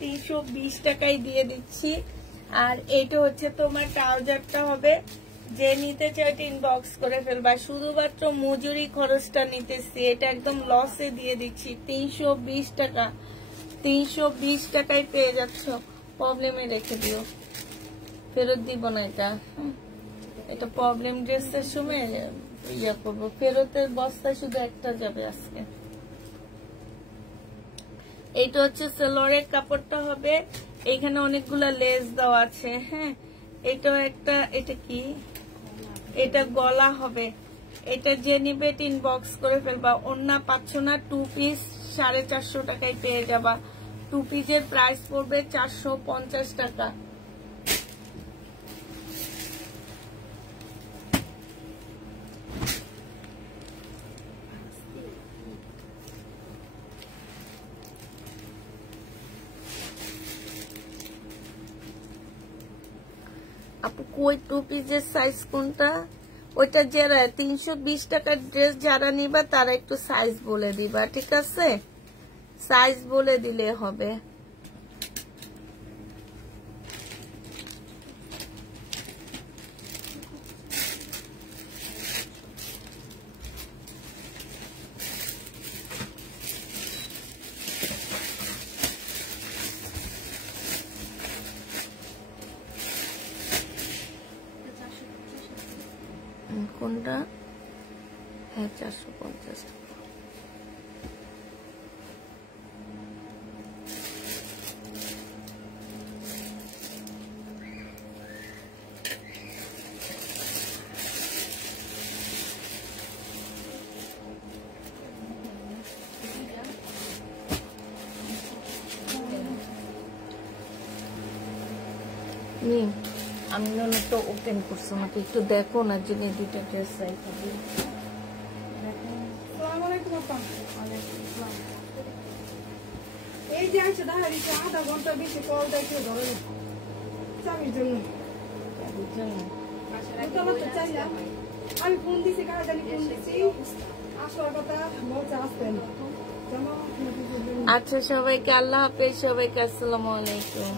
320 টাকায় দিয়ে দিচ্ছি। আর এটা হচ্ছে তোমার ট্রাউজারটা হবে। যে নিতে চাই এটা ইনবক্স করে ফেলবা। শুধুমাত্র মজুরি খরচটা নিতেছি, এটা একদম লসে দিয়ে দিচ্ছি। 320 টাকা, 320 টাকায় পেয়ে যাচ্ছ। প্রবলেমে রেখে দিও, ফেরত দিব না এটা। এটা প্রবলেম ড্রেসের সময় ইয়া করবো, ফেরতের বস্তা শুধু একটা যাবে আজকে। এইটা হচ্ছে সালোয়ারের কাপড়টা হবে, এখানে অনেকগুলা লেস দেওয়া আছে। হ্যাঁ, এটাও একটা, এটা কি, এটা গলা হবে। এটা যে নিবে ইনবক্স করে ফেলবা। ওড়না পাচ্ছ না, 2 পিস 450 টাকায় পেয়ে যাবা। 2 পিসের প্রাইস পড়বে 450 টাকা। আপু কই 2 পিসের সাইজ কোনটা? ওইটা যারা 320 টাকার ড্রেস যারা নিবা তারা একটু সাইজ বলে দিবা, ঠিক আছে? সাইজ বলে দিলে হবে। কোনটা? হ্যাঁ, 450 টাকা। আমি তো ওপেন করছি, আমাকে একটু দেখো না, যিনি দুইটা ড্রেস চাই থাকি। এই যে আছে দেখা দিচ্ছে আধা ঘন্টা বেশি কল দেখে ধরে চাবির জন্য আমি ফোন দিছি, কাহাজানি ফোন দিছি, আসার কথা বলছে আসতেন। আচ্ছা, সবাইকে আল্লাহ হাফেজ, সবাইকে আসসালামু আলাইকুম।